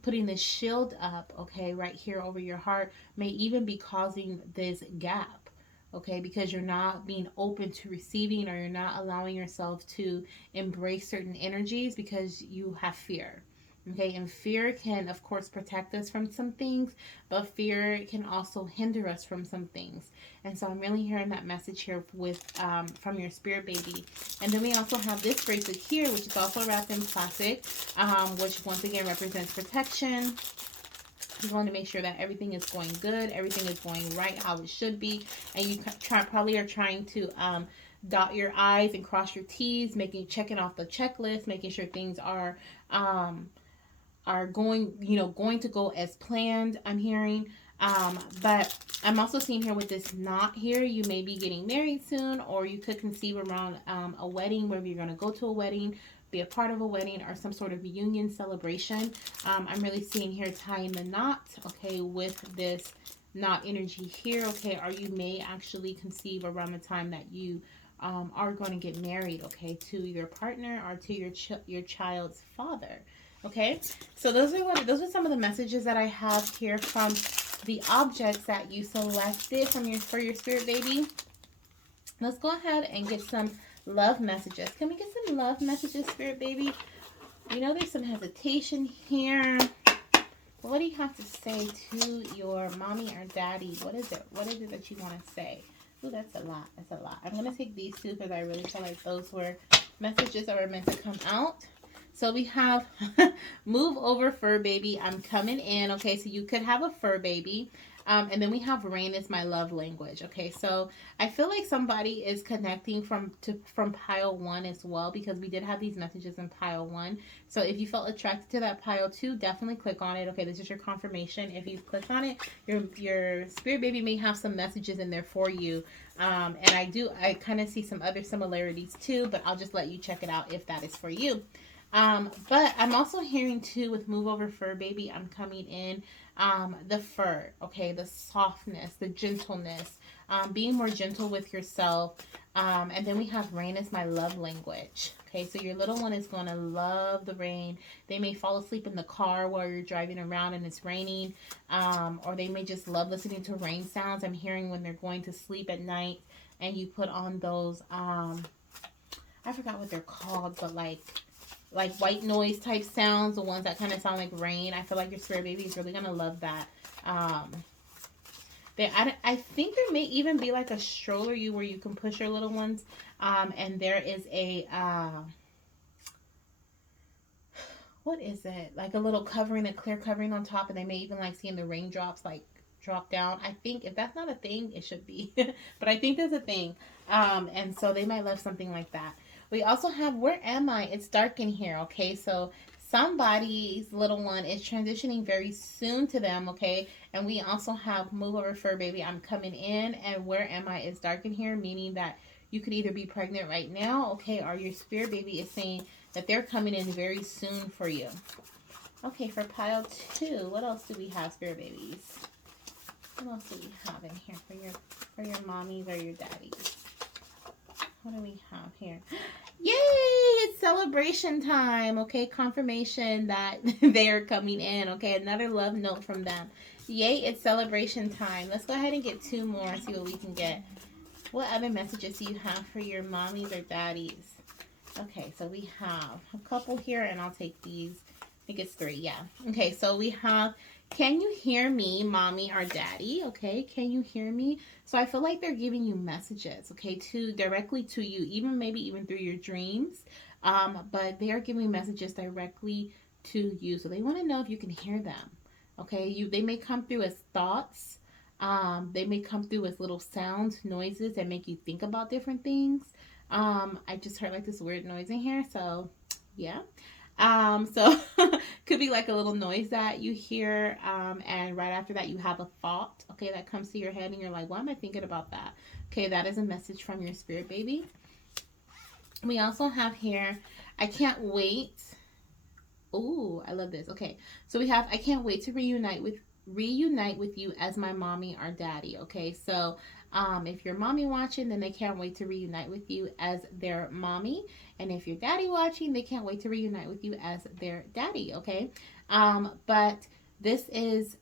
putting this shield up, okay, right here over your heart, may even be causing this gap, okay, because you're not being open to receiving, or you're not allowing yourself to embrace certain energies because you have fear. Okay, and fear can, of course, protect us from some things, but fear can also hinder us from some things. And so I'm really hearing that message here with from your spirit baby. And then we also have this bracelet here, which is also wrapped in plastic, which once again represents protection. You want to make sure that everything is going good, everything is going right how it should be, and you probably are trying to dot your I's and cross your T's, checking off the checklist, making sure things are going to go as planned, I'm hearing. But I'm also seeing here with this knot here, you may be getting married soon, or you could conceive around a wedding, whether you're going to go to a wedding, be a part of a wedding, or some sort of reunion celebration. I'm really seeing here tying the knot, okay, with this knot energy here, okay, or you may actually conceive around the time that you are going to get married, okay, to your partner or to your child's father. Okay, so those are some of the messages that I have here from the objects that you selected for your spirit baby. Let's go ahead and get some love messages. Can we get some love messages, spirit baby? You know there's some hesitation here. What do you have to say to your mommy or daddy? What is it? What is it that you want to say? Ooh, that's a lot. That's a lot. I'm going to take these two because I really feel like those were messages that were meant to come out. So we have move over fur baby, I'm coming in. Okay, so you could have a fur baby. And then we have rain is my love language. Okay, so I feel like somebody is connecting from pile 1 as well, because we did have these messages in pile 1. So if you felt attracted to that pile 2, definitely click on it. Okay, this is your confirmation. If you click on it, your spirit baby may have some messages in there for you. And I kind of see some other similarities too, but I'll just let you check it out if that is for you. But I'm also hearing too with move over fur baby, I'm coming in the fur, okay, the softness, the gentleness, being more gentle with yourself. And then we have rain is my love language. Okay, so your little one is going to love the rain. They may fall asleep in the car while you're driving around and it's raining, or they may just love listening to rain sounds. I'm hearing when they're going to sleep at night and you put on those, I forgot what they're called, but like white noise type sounds, the ones that kind of sound like rain. I feel like your spirit baby is really going to love that. I think there may even be like a stroller where you can push your little ones. And there is a, what is it? Like a little covering, a clear covering on top. And they may even like seeing the raindrops like drop down. I think if that's not a thing, it should be. But I think there's a thing. And so they might love something like that. We also have, where am I? It's dark in here, okay? So somebody's little one is transitioning very soon to them, okay? And we also have move over fur baby, I'm coming in, and where am I? It's dark in here, meaning that you could either be pregnant right now, okay, or your spirit baby is saying that they're coming in very soon for you. Okay, for pile 2, what else do we have, spirit babies? What else do we have in here for your mommies or your daddies? What do we have here? Yay! It's celebration time. Okay, confirmation that they are coming in. Okay, another love note from them. Yay! It's celebration time. Let's go ahead and get 2 more. See what we can get. What other messages do you have for your mommies or daddies? Okay, so we have a couple here, and I'll take these. I think it's 3. Yeah. Okay, so we have. Can you hear me, mommy or daddy? Okay, can you hear me? So I feel like they're giving you messages, okay, directly to you, maybe even through your dreams. But they are giving messages directly to you. So they want to know if you can hear them. Okay, they may come through as thoughts, They may come through as little sounds, noises that make you think about different things. I just heard like this weird noise in here, so yeah. So could be like a little noise that you hear, and right after that you have a thought, okay, that comes to your head, and you're like, why am I thinking about that? Okay, that is a message from your spirit baby. We also have here, I can't wait. Ooh, I love this. Okay, so we have, I can't wait to reunite with you as my mommy or daddy. Okay, so if you're mommy watching, then they can't wait to reunite with you as their mommy, and if you're daddy watching, they can't wait to reunite with you as their daddy. Okay, but this is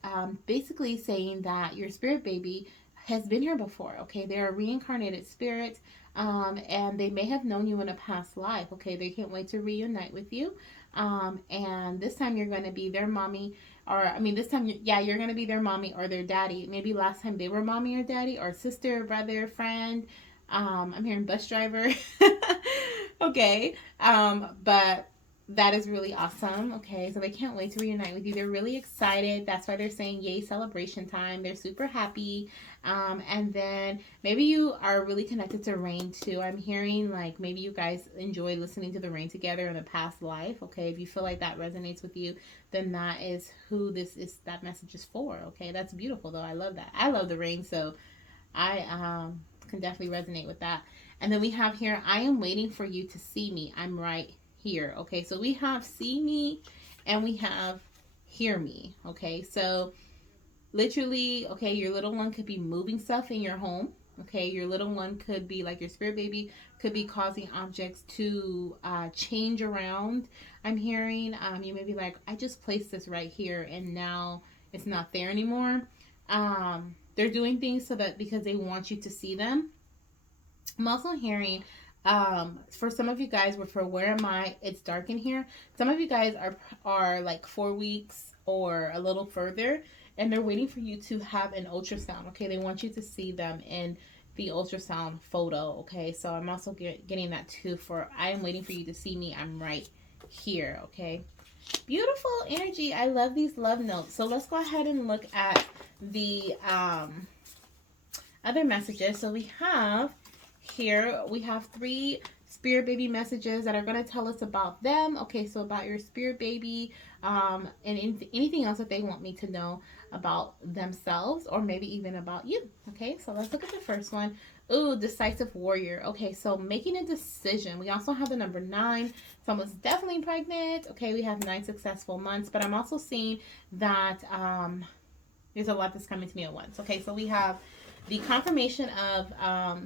basically saying that your spirit baby has been here before. Okay, they're a reincarnated spirit. And they may have known you in a past life. Okay, they can't wait to reunite with you. And this time you're going to be their mommy, or I mean, this time, yeah, you're going to be their mommy or their daddy. Maybe last time they were mommy or daddy, or sister, brother, friend. I'm hearing bus driver. Okay. But that is really awesome. Okay, so they can't wait to reunite with you. They're really excited. That's why they're saying yay, celebration time. They're super happy. And then maybe you are really connected to rain too. I'm hearing like maybe you guys enjoy listening to the rain together in a past life. Okay, if you feel like that resonates with you, then that is who that message is for. Okay, that's beautiful though. I love that. I love the rain, so I can definitely resonate with that. And then we have here, I am waiting for you to see me. I'm right here. Okay, so we have see me and we have hear me. Okay, so literally, okay, your little one could be moving stuff in your home. Okay, your little one could be like your spirit baby could be causing objects to change around. I'm hearing you may be like, I just placed this right here and now it's not there anymore. They're doing things so that because they want you to see them. I'm also hearing for some of you guys, for where am I, it's dark in here. Some of you guys are like 4 weeks or a little further, and they're waiting for you to have an ultrasound. Okay, they want you to see them in the ultrasound photo. Okay, so I'm also getting that too. For I am waiting for you to see me. I'm right here. Okay, beautiful energy. I love these love notes. So let's go ahead and look at the other messages. So we have here, we have 3 spirit baby messages that are going to tell us about them. Okay, so about your spirit baby, and anything else that they want me to know about themselves, or maybe even about you. Okay, so let's look at the first one. Ooh, decisive warrior. Okay, so making a decision. We also have the number 9. Someone's definitely pregnant. Okay, we have 9 successful months, but I'm also seeing that there's a lot that's coming to me at once. Okay, so we have the confirmation of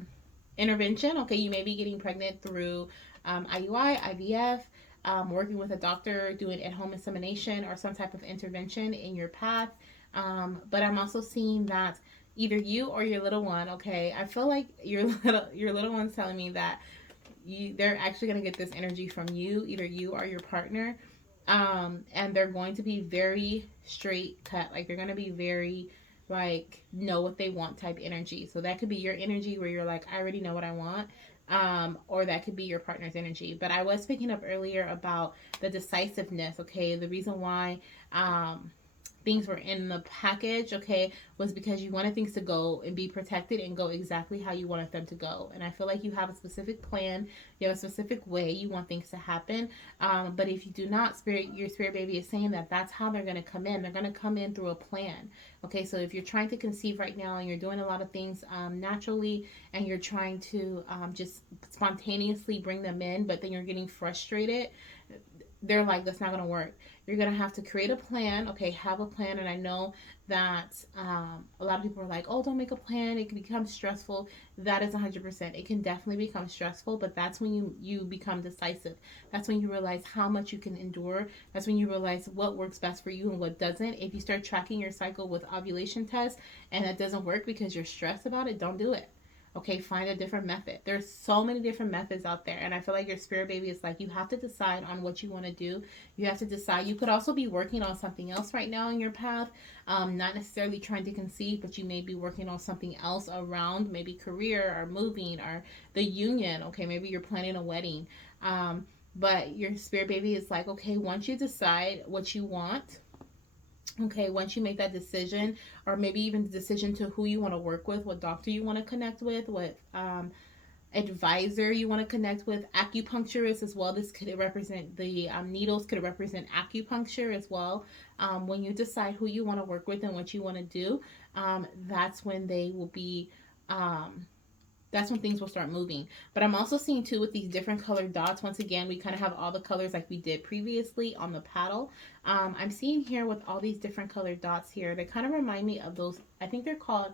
intervention. Okay, you may be getting pregnant through IUI, IVF, working with a doctor, doing at-home insemination, or some type of intervention in your path. But I'm also seeing that either you or your little one. Okay, I feel like your little one's telling me that they're actually going to get this energy from you, either you or your partner, and they're going to be very straight cut. Like they're going to be very like know what they want type energy. So that could be your energy where you're like, I already know what I want, or that could be your partner's energy. But I was picking up earlier about the decisiveness. Okay, the reason why things were in the package, okay, was because you wanted things to go and be protected and go exactly how you wanted them to go. And I feel like you have a specific plan, you have a specific way you want things to happen. But if you do not, your spirit baby is saying that that's how they're going to come in. They're going to come in through a plan. Okay, so if you're trying to conceive right now and you're doing a lot of things naturally, and you're trying to just spontaneously bring them in, but then you're getting frustrated, they're like, that's not going to work. You're going to have to create a plan. Okay, have a plan. And I know that a lot of people are like, oh, don't make a plan. It can become stressful. That is 100%. It can definitely become stressful, but that's when you become decisive. That's when you realize how much you can endure. That's when you realize what works best for you and what doesn't. If you start tracking your cycle with ovulation tests and that doesn't work because you're stressed about it, don't do it. Okay, find a different method. There's so many different methods out there. And I feel like your spirit baby is like, you have to decide on what you want to do. You have to decide. You could also be working on something else right now in your path. Not necessarily trying to conceive, but you may be working on something else around maybe career or moving or the union. Okay, maybe you're planning a wedding. But your spirit baby is like, okay, once you decide what you want, Okay, once you make that decision, or maybe even the decision to who you want to work with, what doctor you want to connect with, what advisor you want to connect with, acupuncturist as well. This could represent the needles, could represent acupuncture as well. When you decide who you want to work with and what you want to do, that's when they will be. That's when things will start moving. But I'm also seeing too with these different colored dots. Once again, we kind of have all the colors like we did previously on the paddle. I'm seeing here with all these different colored dots here. They kind of remind me of those. I think they're called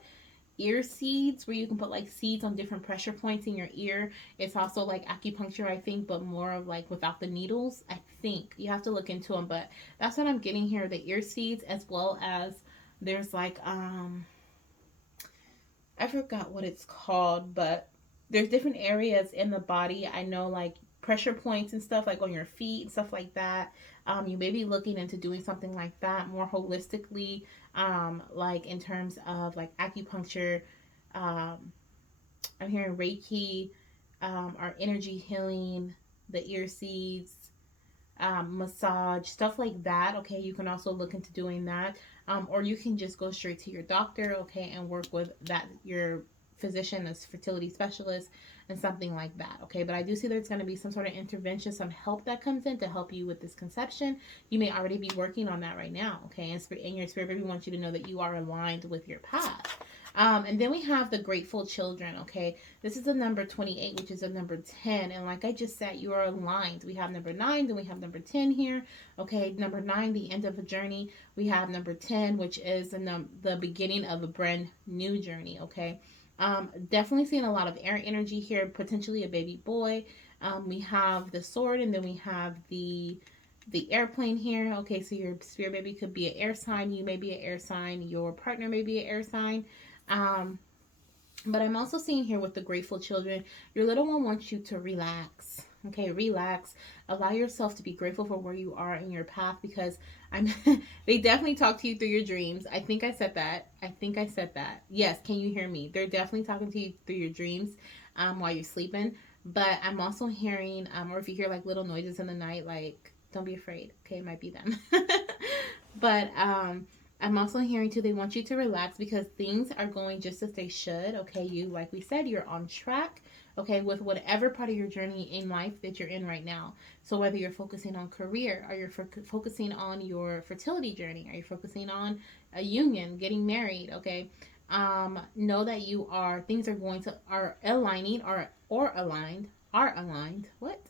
ear seeds, where you can put like seeds on different pressure points in your ear. It's also like acupuncture, I think, but more of like without the needles. I think you have to look into them, but that's what I'm getting here, the ear seeds, as well as there's like I forgot what it's called, but there's different areas in the body. I know like pressure points and stuff like on your feet and stuff like that. You may be looking into doing something like that more holistically, like in terms of like acupuncture. Um, I'm hearing Reiki, our energy healing, the ear seeds, massage, stuff like that. Okay, you can also look into doing that, or you can just go straight to your doctor, okay, and work with that your physician as fertility specialist and something like that. Okay, but I do see there's going to be some sort of intervention, some help that comes in to help you with this conception. You may already be working on that right now. Okay, and your spirit baby wants you to know that you are aligned with your path. And then we have the grateful children. Okay, this is the number 28, which is a number 10. And like I just said, you are aligned. We have number 9, then we have number 10 here. Okay, number 9, the end of a journey. We have number 10, which is the beginning of a brand new journey. Okay, definitely seeing a lot of air energy here, potentially a baby boy. We have the sword, and then we have the airplane here. Okay, so your spirit baby could be an air sign. You may be an air sign. Your partner may be an air sign. Um, but I'm also seeing here with the grateful children, your little one wants you to relax. Okay, relax. Allow yourself to be grateful for where you are in your path, because I'm they definitely talk to you through your dreams. I think I said that. I think I said that. Yes, can you hear me? They're definitely talking to you through your dreams while you're sleeping. But I'm also hearing or if you hear like little noises in the night, like don't be afraid. Okay, it might be them. But I'm also hearing too, they want you to relax because things are going just as they should. Okay, you, like we said, you're on track. Okay, with whatever part of your journey in life that you're in right now. So whether you're focusing on career, or you're focusing on your fertility journey, are you focusing on a union, getting married? Okay, know that you are things are going to are aligning or aligned are aligned. What?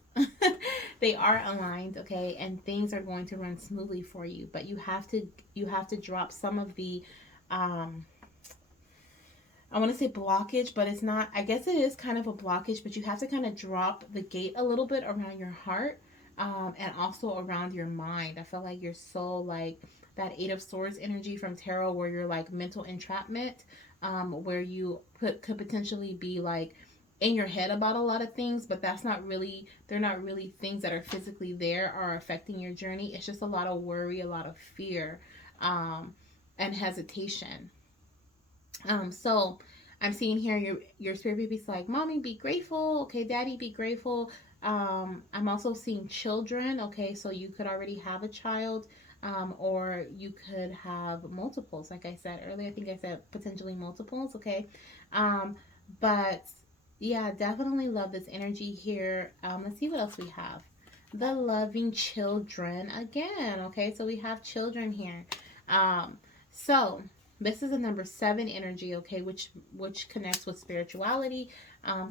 They are aligned, okay, and things are going to run smoothly for you. But you have to drop some of the I want to say blockage, but it's not. I guess it is kind of a blockage, but you have to kind of drop the gate a little bit around your heart, and also around your mind. I feel like you're so like that Eight of Swords energy from tarot, where you're like mental entrapment, where you could potentially be like in your head about a lot of things, but that's not really, they're not really things that are physically there or affecting your journey. It's just a lot of worry, a lot of fear, and hesitation. So I'm seeing here your spirit baby's like, mommy, be grateful. Okay, daddy, be grateful. I'm also seeing children. Okay, so you could already have a child, or you could have multiples. Like I said earlier, I think I said potentially multiples. Okay, but yeah, definitely love this energy here. Let's see what else we have. The loving children again. Okay, so we have children here. So this is a number 7 energy, okay, which connects with spirituality.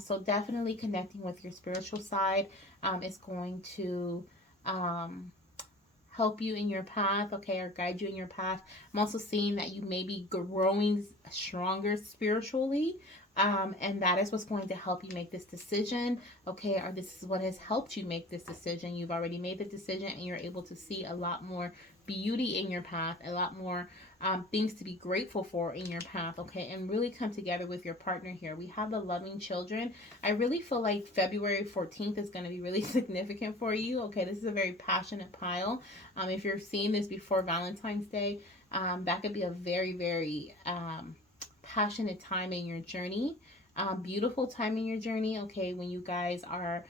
So definitely connecting with your spiritual side is going to help you in your path, okay, or guide you in your path. I'm also seeing that you may be growing stronger spiritually. And that is what's going to help you make this decision, okay, or this is what has helped you make this decision. You've already made the decision and you're able to see a lot more beauty in your path, a lot more things to be grateful for in your path, okay, and really come together with your partner here. We have the loving children. I really feel like February 14th is going to be really significant for you, okay. This is a very passionate pile. If you're seeing this before Valentine's Day, that could be a very, very passionate time in your journey, beautiful time in your journey, okay, when you guys are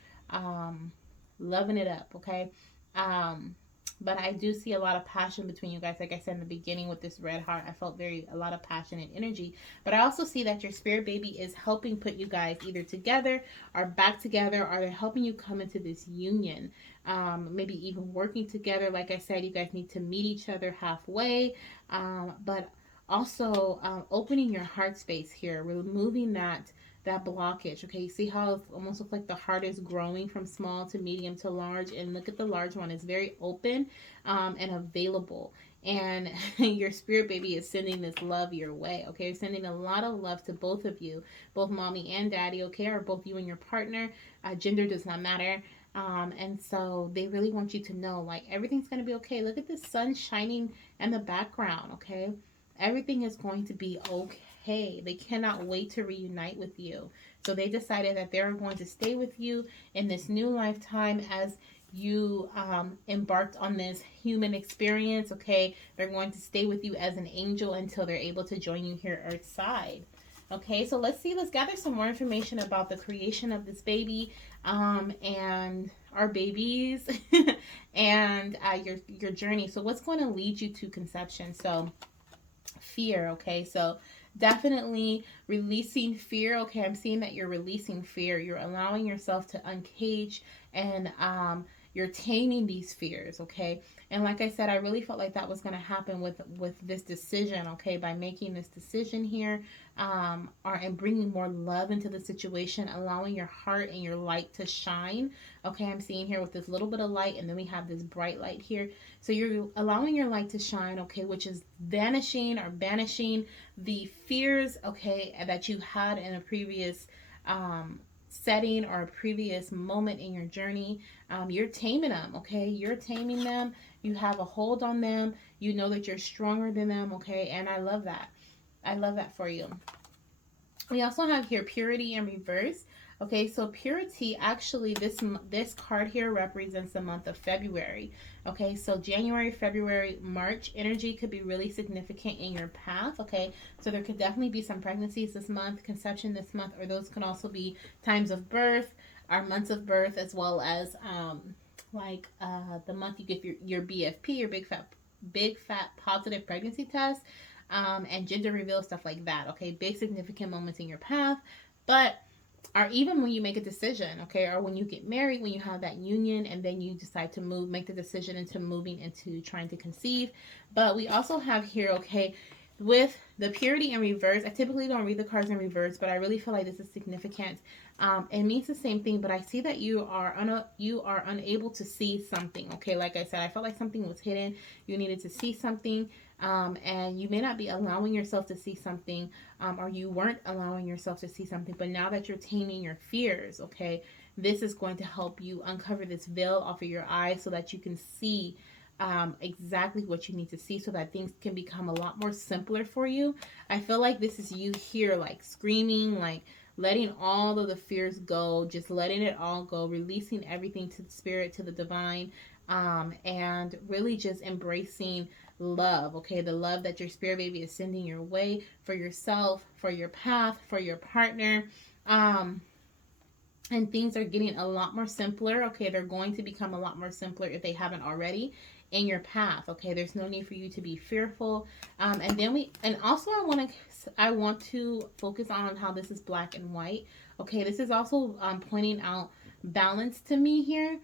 loving it up, okay. But I do see a lot of passion between you guys. Like I said in the beginning with this red heart, I felt a lot of passion and energy. But I also see that your spirit baby is helping put you guys either together or back together, or they're helping you come into this union. Maybe even working together. Like I said, you guys need to meet each other halfway. But also opening your heart space here, removing that blockage. Okay, you see how it almost looks like the heart is growing from small to medium to large, and look at the large one. It's very open and available, and your spirit baby is sending this love your way. Okay, sending a lot of love to both of you, both mommy and daddy. Okay, or both you and your partner. Gender does not matter. And so they really want you to know, like, everything's going to be okay. Look at the sun shining in the background. Okay, everything is going to be okay. They cannot wait to reunite with you. So they decided that they're going to stay with you in this new lifetime as you embarked on this human experience. Okay, they're going to stay with you as an angel until they're able to join you here earthside. Okay, so let's gather some more information about the creation of this baby, and our babies, and your journey. So what's going to lead you to conception? So fear. Okay, so definitely releasing fear. Okay, I'm seeing that you're releasing fear. You're allowing yourself to uncage, and you're taming these fears. Okay, and like I said, I really felt like that was going to happen with this decision. Okay, by making this decision here, and bringing more love into the situation, allowing your heart and your light to shine. Okay, I'm seeing here with this little bit of light, and then we have this bright light here. So you're allowing your light to shine, okay, which is vanishing or banishing the fears, okay, that you had in a previous setting or a previous moment in your journey. You're taming them, okay? You're taming them. You have a hold on them. You know that you're stronger than them, okay? And I love that. I love that for you. We also have here purity in reverse. Okay, so purity, actually, this card here represents the month of February. Okay, so January, February, March energy could be really significant in your path. Okay, so there could definitely be some pregnancies this month, conception this month, or those can also be times of birth, or months of birth, as well as the month you get your BFP, your big fat positive pregnancy test, and gender reveal, stuff like that. Okay, big significant moments in your path, but or even when you make a decision, okay, or when you get married, when you have that union, and then you decide to make the decision into moving into trying to conceive. But we also have here, okay, with the purity in reverse, I typically don't read the cards in reverse, but I really feel like this is significant. It means the same thing, but I see that you are unable to see something. Okay, like I said, I felt like something was hidden. You needed to see something, and you may not be allowing yourself to see something, or you weren't allowing yourself to see something. But now that you're taming your fears, okay, this is going to help you uncover this veil off of your eyes so that you can see exactly what you need to see, so that things can become a lot more simpler for you. I feel like this is you here, like screaming, like letting all of the fears go, just letting it all go, releasing everything to the spirit, to the divine, and really just embracing love. Okay, the love that your spirit baby is sending your way for yourself, for your path, for your partner. And things are getting a lot more simpler. Okay, they're going to become a lot more simpler if they haven't already in your path. Okay, there's no need for you to be fearful. And also I want to focus on how this is black and white. Okay, this is also pointing out balance to me here.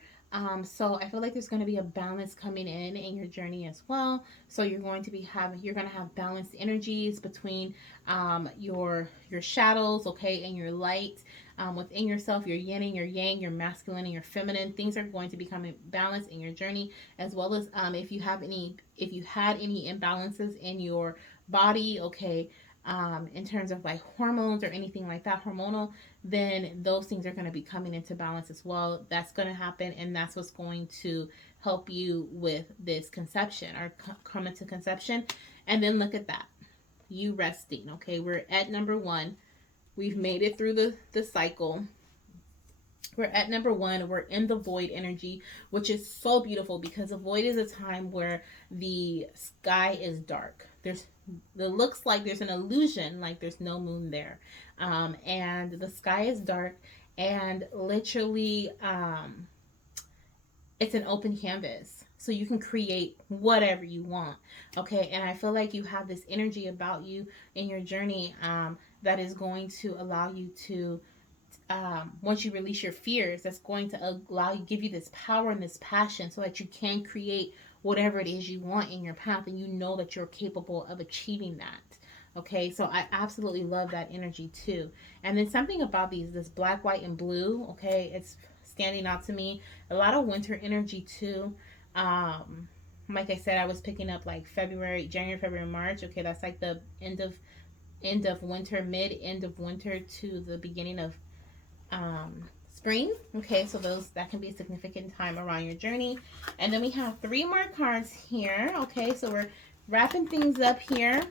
So I feel like there's going to be a balance coming in your journey as well. So you're going to have balanced energies between your shadows, okay, and your light. Within yourself, your yin and your yang, your masculine and your feminine. Things are going to become balanced in your journey, as well as if you had any imbalances in your body, okay, in terms of like hormones or anything like that, hormonal, then those things are going to be coming into balance as well. That's going to happen, and that's what's going to help you with this conception or coming to conception. And then look at that, you resting. Okay, we're at number 1. We've made it through the cycle. We're at number 1. We're in the void energy, which is so beautiful, because the void is a time where the sky is dark. It looks like there's an illusion, like there's no moon there. And the sky is dark, and literally it's an open canvas. so you can create whatever you want. Okay, and I feel like you have this energy about you in your journey, that is going to allow you to, once you release your fears, that's going to allow you, give you this power and this passion so that you can create whatever it is you want in your path, and you know that you're capable of achieving that. Okay, so I absolutely love that energy too. And then something about this black, white, and blue, okay, it's standing out to me. A lot of winter energy too. Um, like I said, I was picking up like February, January, February, March. Okay, that's like the end of winter, mid end of winter to the beginning of spring. Okay, so those, that can be a significant time around your journey. And then we have 3 more cards here. Okay, so we're wrapping things up here.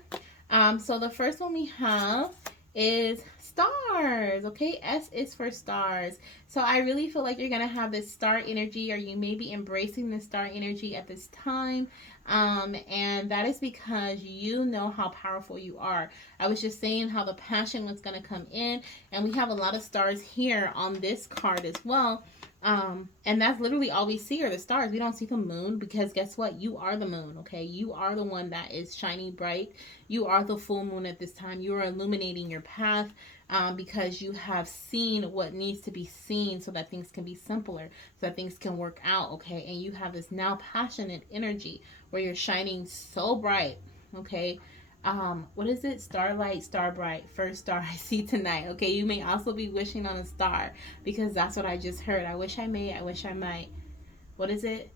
So the first one we have is stars. Okay, S is for stars. So I really feel like you're gonna have this star energy, or you may be embracing the star energy at this time. And that is because you know how powerful you are. I was just saying how the passion was going to come in, and we have a lot of stars here on this card as well. And that's literally all we see are the stars. We don't see the moon, because guess what? You are the moon, okay? You are the one that is shining bright. You are the full moon at this time. You are illuminating your path, because you have seen what needs to be seen so that things can be simpler, so that things can work out, okay? And you have this now passionate energy where you're shining so bright, okay? What is it? Starlight, star bright, first star I see tonight. Okay, you may also be wishing on a star, because that's what I just heard. I wish I may, I wish I might. What is it?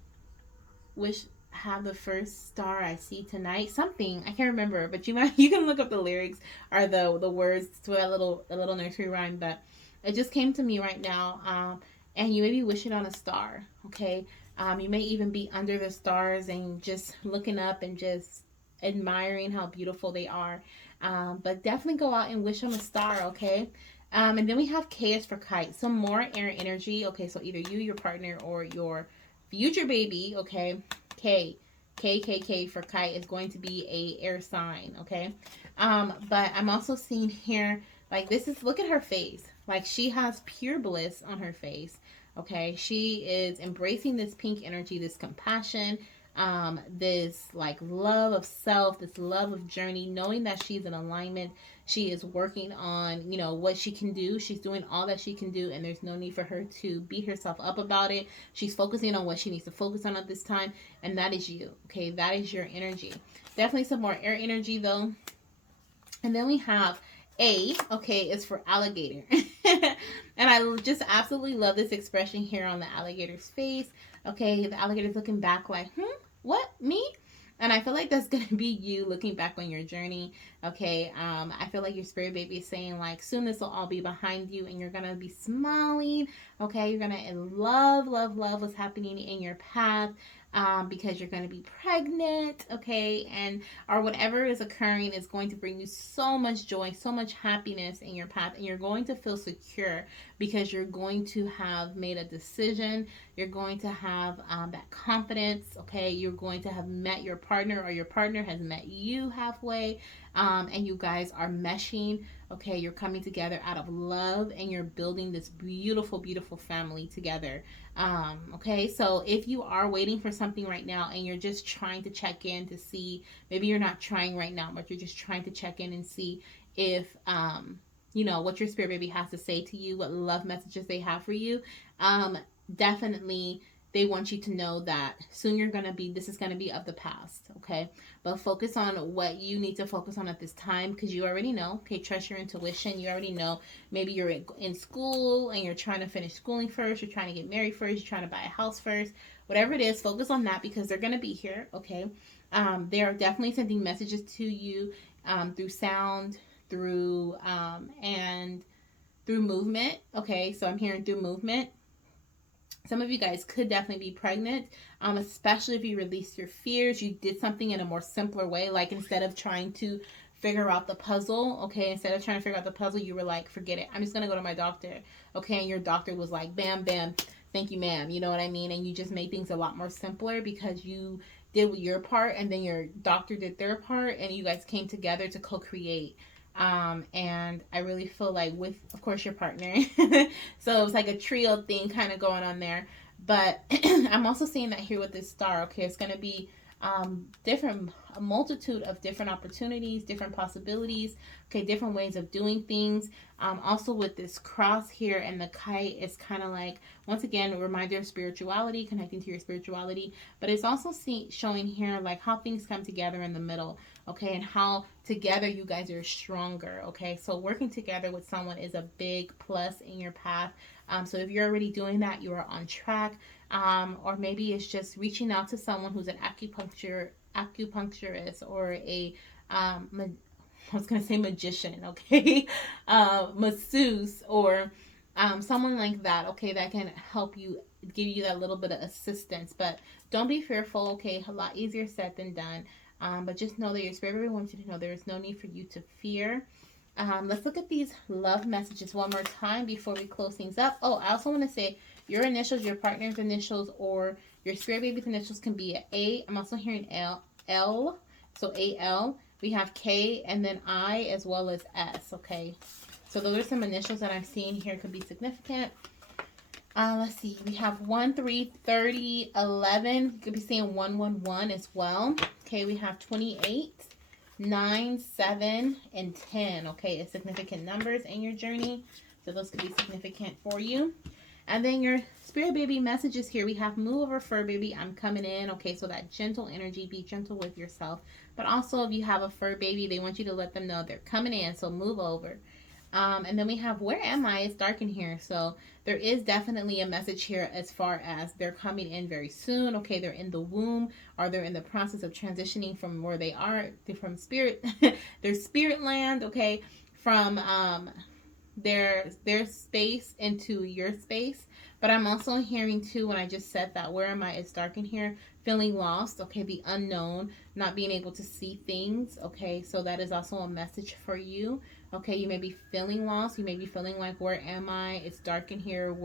Wish have the first star I see tonight. Something I can't remember, but you can look up the lyrics or the words to a little nursery rhyme. But it just came to me right now. And you may be wishing on a star. Okay. You may even be under the stars and just looking up and just admiring how beautiful they are. But definitely go out and wish on a star, okay? And then we have K is for kite. Some more air energy. Okay, so either you, your partner, or your future baby, okay? K for kite is going to be a air sign, okay? But I'm also seeing here, like, this is, look at her face. Like, she has pure bliss on her face. Okay, she is embracing this pink energy, this compassion, this like love of self, this love of journey, knowing that she's in alignment. She is working on, what she can do. She's doing all that she can do, and there's no need for her to beat herself up about it. She's focusing on what she needs to focus on at this time, and that is you. Okay, that is your energy. Definitely some more air energy though. And then we have A, okay, is for alligator. And I just absolutely love this expression here on the alligator's face. Okay, the alligator's looking back like, what, me? And I feel like that's going to be you looking back on your journey. Okay, I feel like your spirit baby is saying, like, soon this will all be behind you, and you're going to be smiling. Okay, you're going to love what's happening in your path. Because you're going to be pregnant, okay, and or whatever is occurring is going to bring you so much joy, so much happiness in your path, and you're going to feel secure because you're going to have made a decision. You're going to have that confidence, okay. You're going to have met your partner, or your partner has met you halfway, and you guys are meshing. Okay, you're coming together out of love, and you're building this beautiful family together. Okay, so if you are waiting for something right now, and you're just trying to check in to see, maybe you're not trying right now, but you're just trying to check in and see if what your spirit baby has to say to you, what love messages they have for you. Definitely they want you to know that soon this is going to be of the past, okay? But focus on what you need to focus on at this time, because you already know, okay? Trust your intuition. You already know, maybe you're in school and you're trying to finish schooling first, you're trying to get married first, you're trying to buy a house first, whatever it is, focus on that, because they're going to be here, okay? They are definitely sending messages to you through sound, through and through movement, okay? So I'm hearing through movement. Some of you guys could definitely be pregnant, especially if you released your fears. You did something in a more simpler way, like instead of trying to figure out the puzzle, okay, instead of trying to figure out the puzzle, you were like, forget it, I'm just going to go to my doctor, okay, and your doctor was like, bam, bam, thank you, ma'am, you know what I mean, and you just made things a lot more simpler because you did your part, and then your doctor did their part, and you guys came together to co-create. And I really feel like with, of course, your partner. So it was like a trio thing kind of going on there. But I'm also seeing that here with this star. Okay, it's going to be a multitude of different opportunities, different possibilities, okay, different ways of doing things. Also with this cross here and the kite, it's kind of like, once again, a reminder of spirituality, connecting to your spirituality, but it's also showing here like how things come together in the middle, okay, and how together you guys are stronger, okay. So working together with someone is a big plus in your path. So if you're already doing that, you are on track. Or maybe it's just reaching out to someone who's an acupuncturist or a I was gonna say magician, okay, masseuse, or someone like that, okay, that can help you, give you that little bit of assistance. But don't be fearful, okay, a lot easier said than done. But just know that your spirit wants you to know there is no need for you to fear. Let's look at these love messages one more time before we close things up. Oh, I also want to say your initials, your partner's initials, or your spirit baby's initials can be an A. I'm also hearing L, so AL. We have K and then I as well as S, okay? So those are some initials that I'm seeing here could be significant. Let's see. We have 1, 3, 30, 11. You could be seeing 111 as well. Okay, we have 28. 9, 7, and 10. Okay, it's significant numbers in your journey. So those could be significant for you. And then your spirit baby messages here. We have move over, fur baby. I'm coming in. Okay, so that gentle energy. Be gentle with yourself. But also if you have a fur baby, they want you to let them know they're coming in. So move over. And then we have where am I? It's dark in here. So there is definitely a message here as far as they're coming in very soon. Okay, they're in the womb, or they're in the process of transitioning from where they are. They're from spirit, their spirit land. Okay, from their space into your space. But I'm also hearing too, when I just said that, where am I? It's dark in here. Feeling lost. Okay, the unknown, not being able to see things. Okay, so that is also a message for you. Okay, you may be feeling lost. You may be feeling like, where am I? It's dark in here.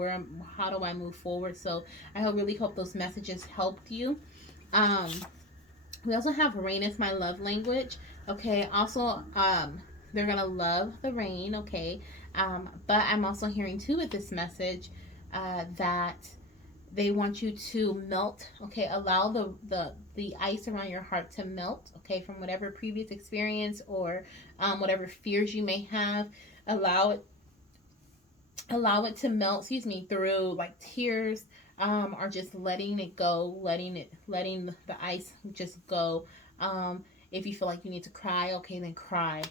How do I move forward? So I really hope those messages helped you. We also have rain is my love language. Okay, also, they're going to love the rain. Okay, but I'm also hearing too with this message that they want you to melt. Okay, allow the ice around your heart to melt. Okay, from whatever previous experience or whatever fears you may have. Allow it to melt. Excuse me, through like tears, or just letting it go, letting the ice just go. If you feel like you need to cry, okay, then cry.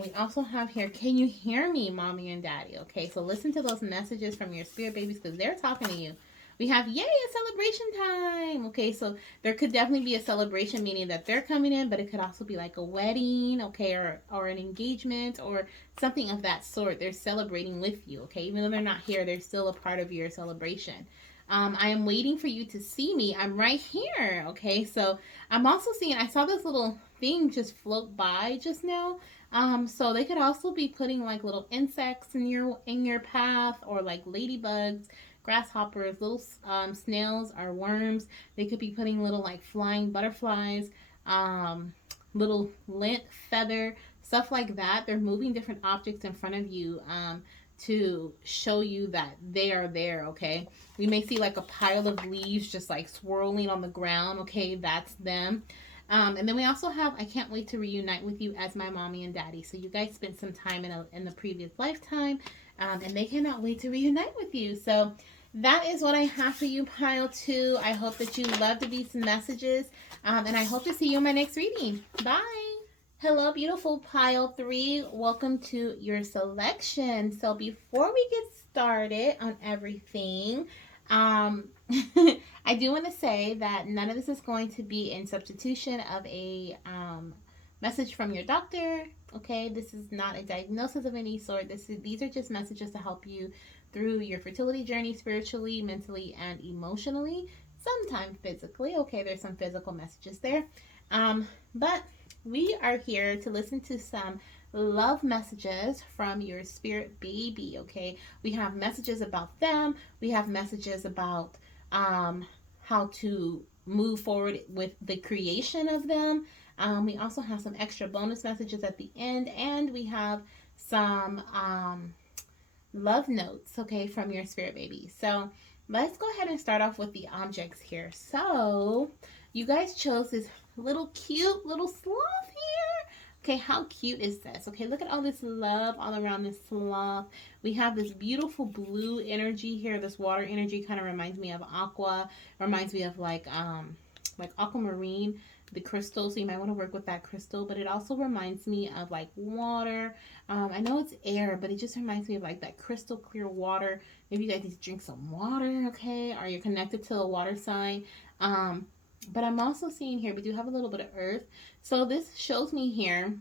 We also have here, can you hear me, mommy and daddy? Okay, so listen to those messages from your spirit babies because they're talking to you. We have, yay, a celebration time. Okay, so there could definitely be a celebration, meaning that they're coming in, but it could also be like a wedding, okay, or an engagement or something of that sort. They're celebrating with you, okay? Even though they're not here, they're still a part of your celebration. I am waiting for you to see me. I'm right here, okay? So I'm also seeing, I saw this little thing just float by just now. So they could also be putting like little insects in your path, or like ladybugs, grasshoppers, little snails or worms. They could be putting little like flying butterflies, little lint, feather, stuff like that. They're moving different objects in front of you to show you that they are there, okay? We may see like a pile of leaves just like swirling on the ground, okay? That's them. And then we also have, I can't wait to reunite with you as my mommy and daddy. So you guys spent some time in the previous lifetime, and they cannot wait to reunite with you. So that is what I have for you, Pile 2. I hope that you loved these messages, and I hope to see you in my next reading. Bye. Hello, beautiful Pile 3. Welcome to your selection. So before we get started on everything, I do want to say that none of this is going to be in substitution of a message from your doctor. Okay, this is not a diagnosis of any sort. These are just messages to help you through your fertility journey, spiritually, mentally, and emotionally. Sometimes physically. Okay, there's some physical messages there. But we are here to listen to some love messages from your spirit baby. Okay, we have messages about them. We have messages about how to move forward with the creation of them. We also have some extra bonus messages at the end, and we have some love notes, okay, from your spirit baby. So let's go ahead and start off with the objects here. So you guys chose this little cute little sloth here. Okay, how cute is this? Okay, look at all this love all around this sloth. We have this beautiful blue energy here. This water energy kind of reminds me of aqua. Reminds me of like aquamarine, the crystal. So you might want to work with that crystal. But it also reminds me of like water. I know it's air, but it just reminds me of like that crystal clear water. Maybe you guys need to drink some water, okay? Or you're connected to a water sign. But I'm also seeing here, we do have a little bit of earth. So this shows me here,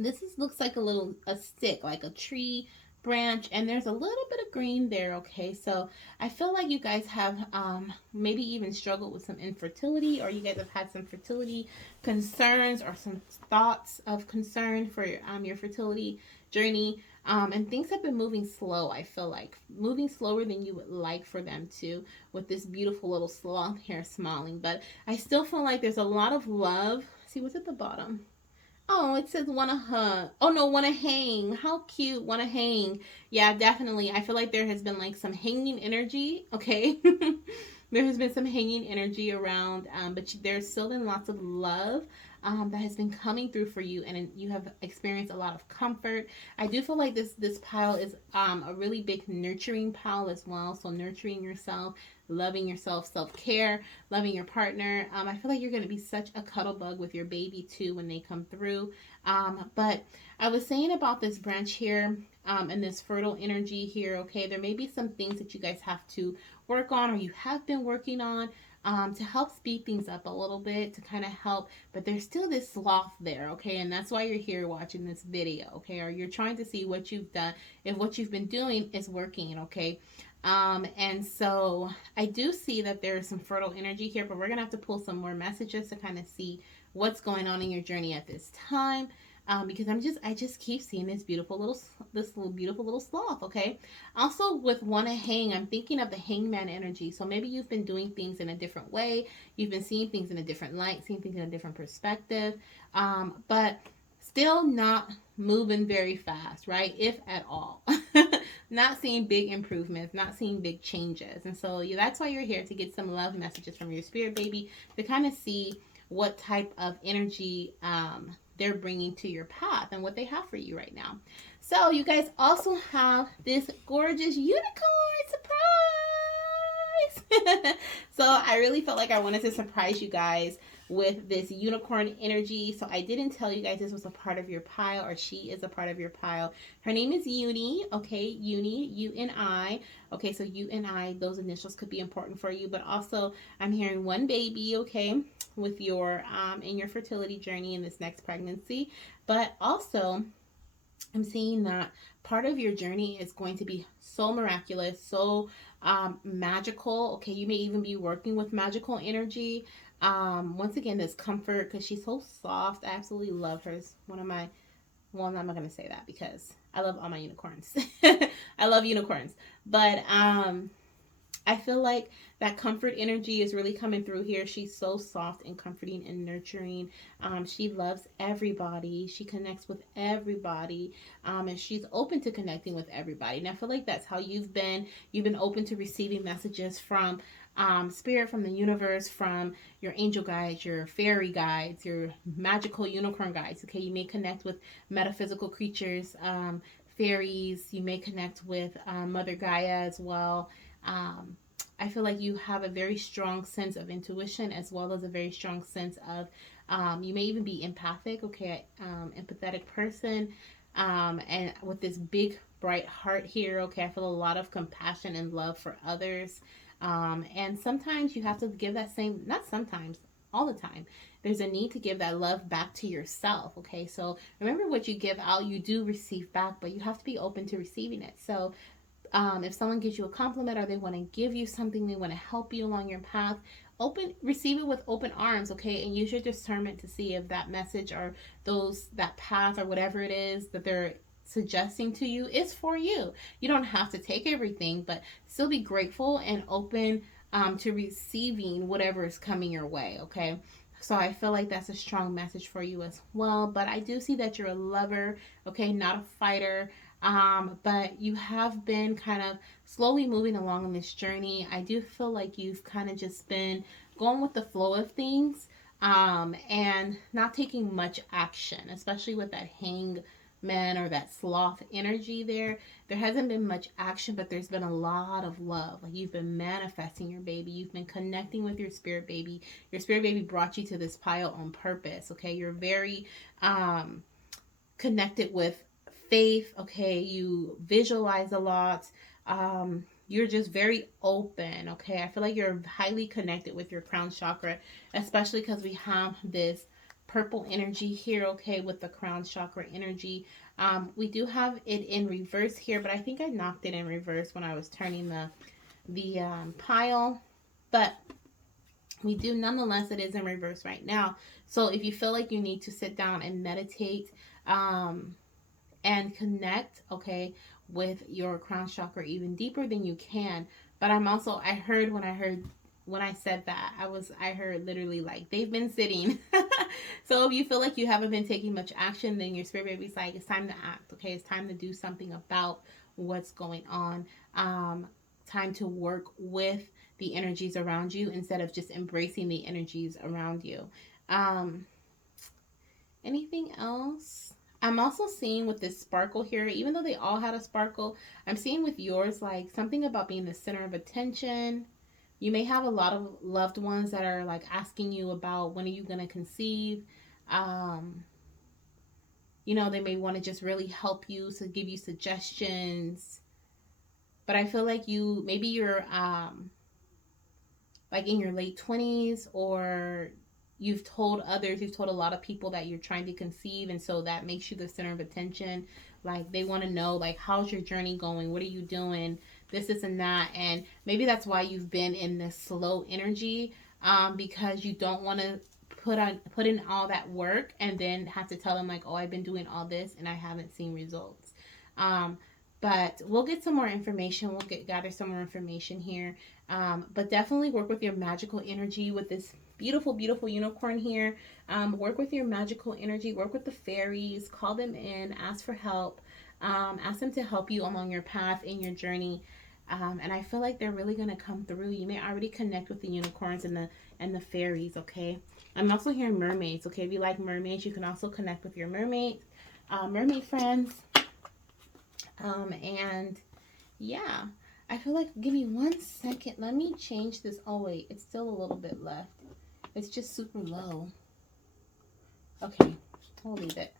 looks like a stick, like a tree branch, and there's a little bit of green there, okay? So I feel like you guys have maybe even struggled with some infertility, or you guys have had some fertility concerns or some thoughts of concern for your fertility journey. And things have been moving slow, I feel like. Moving slower than you would like for them to, with this beautiful little sloth here smiling. But I still feel like there's a lot of love. See, what's at the bottom? Oh, it says wanna hug. Oh no, wanna hang. How cute, wanna hang. Yeah, definitely. I feel like there has been like some hanging energy, okay? There has been some hanging energy around, but there's still been lots of love that has been coming through for you, and you have experienced a lot of comfort. I do feel like this pile is a really big nurturing pile as well. So nurturing yourself, loving yourself, self-care, loving your partner. I feel like you're going to be such a cuddle bug with your baby too when they come through. But I was saying about this branch here and this fertile energy here, okay, there may be some things that you guys have to work on, or you have been working on, to help speed things up a little bit, to kind of help, but there's still this sloth there, okay, and that's why you're here watching this video, okay, or you're trying to see what you've done, if what you've been doing is working, okay. And so I do see that there's some fertile energy here, but we're gonna have to pull some more messages to kind of see what's going on in your journey at this time. Because I just keep seeing this beautiful little sloth, okay? Also with wanna hang, I'm thinking of the hangman energy. So maybe you've been doing things in a different way. You've been seeing things in a different light, seeing things in a different perspective, but still not moving very fast, right? If at all. Not seeing big improvements, not seeing big changes. And so that's why you're here, to get some love messages from your spirit baby, to kind of see what type of energy they're bringing to your path and what they have for you right now. So you guys also have this gorgeous unicorn surprise. So I really felt like I wanted to surprise you guys with this unicorn energy. So I didn't tell you guys this was a part of your pile, or she is a part of your pile. Her name is Uni, okay? Uni, U-N-I. Okay, so U-N-I, those initials could be important for you, but also I'm hearing one baby, okay, with your in your fertility journey in this next pregnancy. But also I'm seeing that part of your journey is going to be so miraculous, so magical, okay? You may even be working with magical energy. Once again, this comfort, because she's so soft. I absolutely love her. It's one of my, well, I'm not going to say that because I love all my unicorns. I love unicorns. But I feel like that comfort energy is really coming through here. She's so soft and comforting and nurturing. She loves everybody. She connects with everybody. And she's open to connecting with everybody. And I feel like that's how you've been. You've been open to receiving messages from spirit, from the universe, from your angel guides, your fairy guides, your magical unicorn guides. Okay, you may connect with metaphysical creatures, fairies. You may connect with Mother Gaia as well. I feel like you have a very strong sense of intuition, as well as a very strong sense of, you may even be empathic, okay, empathetic person, and with this big bright heart here, okay, I feel a lot of compassion and love for others, and sometimes you have to give that same, not sometimes, all the time, there's a need to give that love back to yourself, okay, so remember, what you give out, you do receive back, but you have to be open to receiving it. So if someone gives you a compliment, or they want to give you something, they want to help you along your path, receive it with open arms, okay, and use your discernment to see if that message, or that path, or whatever it is that they're suggesting to you is for you. You don't have to take everything, but still be grateful and open to receiving whatever is coming your way, okay. So I feel like that's a strong message for you as well. But I do see that you're a lover, okay, not a fighter. But you have been kind of slowly moving along on this journey. I do feel like you've kind of just been going with the flow of things, and not taking much action, especially with that hangman or that sloth energy there. There hasn't been much action, but there's been a lot of love. Like, you've been manifesting your baby. You've been connecting with your spirit baby. Your spirit baby brought you to this pile on purpose. Okay. You're very connected with faith. Okay. You visualize a lot. You're just very open. Okay. I feel like you're highly connected with your crown chakra, especially because we have this purple energy here. Okay. With the crown chakra energy. We do have it in reverse here, but I think I knocked it in reverse when I was turning the pile, but we do nonetheless, it is in reverse right now. So if you feel like you need to sit down and meditate, and connect, okay, with your crown chakra even deeper, then you can. But I heard when I said that, I heard literally like they've been sitting. So if you feel like you haven't been taking much action, then your spirit baby's like, it's time to act. Okay, it's time to do something about what's going on. Time to work with the energies around you instead of just embracing the energies around you. Anything else? I'm also seeing with this sparkle here, even though they all had a sparkle, I'm seeing with yours like something about being the center of attention. You may have a lot of loved ones that are like asking you about when are you going to conceive. Um, they may want to just really help you, so give you suggestions. But I feel like you're like in your late 20s, or you've told a lot of people that you're trying to conceive, and so that makes you the center of attention. Like, they want to know, like, how's your journey going? What are you doing? This and that. And maybe that's why you've been in this slow energy, because you don't want to put in all that work and then have to tell them like, oh, I've been doing all this and I haven't seen results. But we'll get some more information. Gather some more information here. But definitely work with your magical energy with this beautiful, beautiful unicorn here. Work with your magical energy. Work with the fairies. Call them in. Ask for help. Ask them to help you along your path in your journey. And I feel like they're really going to come through. You may already connect with the unicorns and the fairies, okay? I'm also hearing mermaids, okay? If you like mermaids, you can also connect with your mermaid friends. And yeah, I feel like, give me 1 second. Let me change this. Oh, wait, it's still a little bit left. It's just super low. Okay, we'll leave it.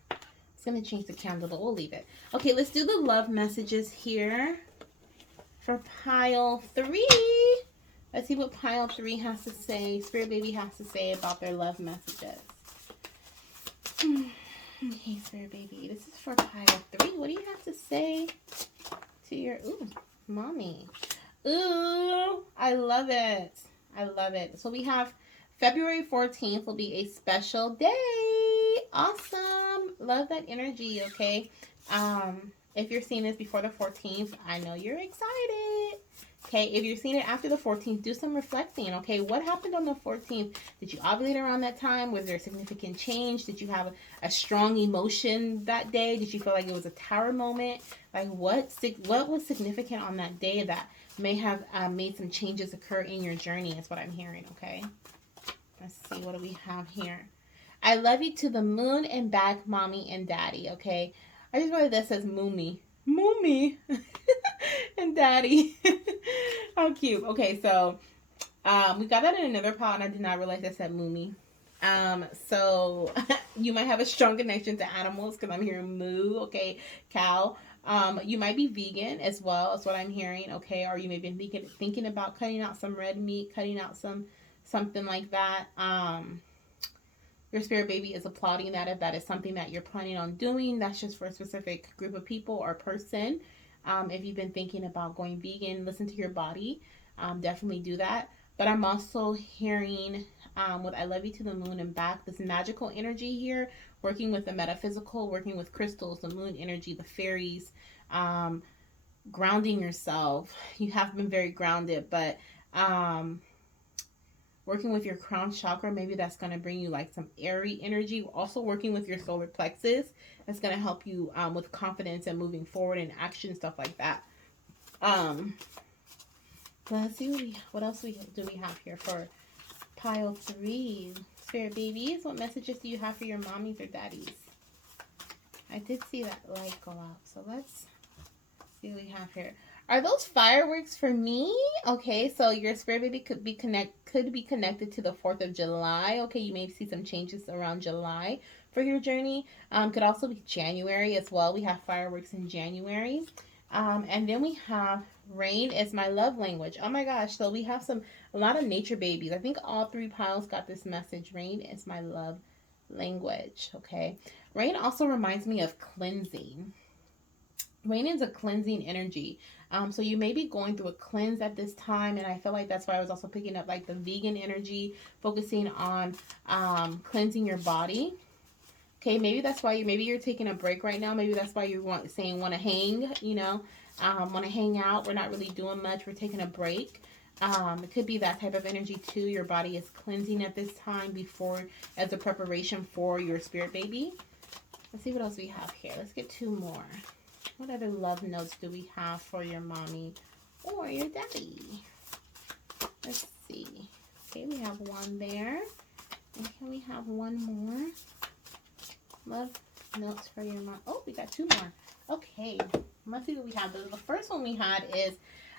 It's going to change the candle, but we'll leave it. Okay, let's do the love messages here for pile 3. Let's see what pile 3 has to say, Spirit Baby has to say about their love messages. Okay, Spirit Baby, this is for pile 3. What do you have to say to your, mommy? Ooh, I love it. I love it. So we have February 14th will be a special day. Awesome. Love that energy, okay? If you're seeing this before the 14th, I know you're excited. Okay, if you're seeing it after the 14th, do some reflecting. Okay, what happened on the 14th? Did you ovulate around that time? Was there a significant change? Did you have a strong emotion that day? Did you feel like it was a tower moment? Like, what was significant on that day that may have made some changes occur in your journey is what I'm hearing, okay? Let's see, what do we have here? I love you to the moon and back, mommy and daddy, okay? I just realized that says Moomy. Moomy and daddy. How cute. Okay, so we got that in another pile, and I did not realize that said Moomy. So you might have a strong connection to animals because I'm hearing moo, okay, cow. You might be vegan as well, is what I'm hearing, okay? Or you may be thinking about cutting out some red meat, cutting out something like that. Your spirit baby is applauding that if that is something that you're planning on doing. That's just for a specific group of people or person. If you've been thinking about going vegan, listen to your body. Definitely do that. But I'm also hearing with I love you to the moon and back, this magical energy here, working with the metaphysical, working with crystals, the moon energy, the fairies, grounding yourself. You have been very grounded, but working with your crown chakra, maybe that's going to bring you like some airy energy. Also working with your solar plexus, that's going to help you with confidence and moving forward and action, stuff like that. Um, let's see what else do we have here for pile 3. Spirit babies, what messages do you have for your mommies or daddies? I did see that light go out, so let's see what we have here. Are those fireworks for me? Okay, so your spirit baby could be connected to the 4th of July. Okay, you may see some changes around July for your journey. Could also be January as well. We have fireworks in January. And then we have rain is my love language. Oh my gosh, so we have a lot of nature babies. I think all 3 piles got this message. Rain is my love language. Okay, rain also reminds me of cleansing. Rain is a cleansing energy. So you may be going through a cleanse at this time, and I feel like that's why I was also picking up like the vegan energy, focusing on cleansing your body. Okay, maybe that's why you're taking a break right now. Maybe that's why you want to hang, want to hang out. We're not really doing much. We're taking a break. It could be that type of energy too. Your body is cleansing at this time as a preparation for your spirit baby. Let's see what else we have here. Let's get 2 more. What other love notes do we have for your mommy or your daddy? Let's see. Okay, we have 1 there. And can we have 1 more? Love notes for your mom. Oh, we got 2 more. Okay, let's see what we have. The first one we had is,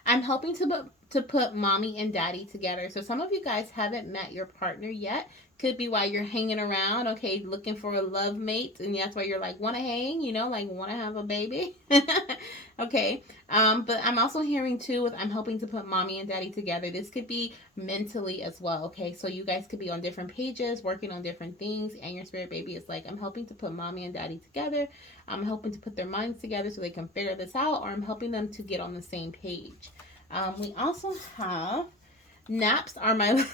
I'm helping to put mommy and daddy together. So some of you guys haven't met your partner yet. Could be why you're hanging around, okay, looking for a love mate, and that's why you're like, want to hang, like want to have a baby. Okay, but I'm also hearing too with I'm helping to put mommy and daddy together. This could be mentally as well, okay? So you guys could be on different pages, working on different things, and your spirit baby is like, I'm helping to put mommy and daddy together. I'm helping to put their minds together so they can figure this out, or I'm helping them to get on the same page. We also have naps are my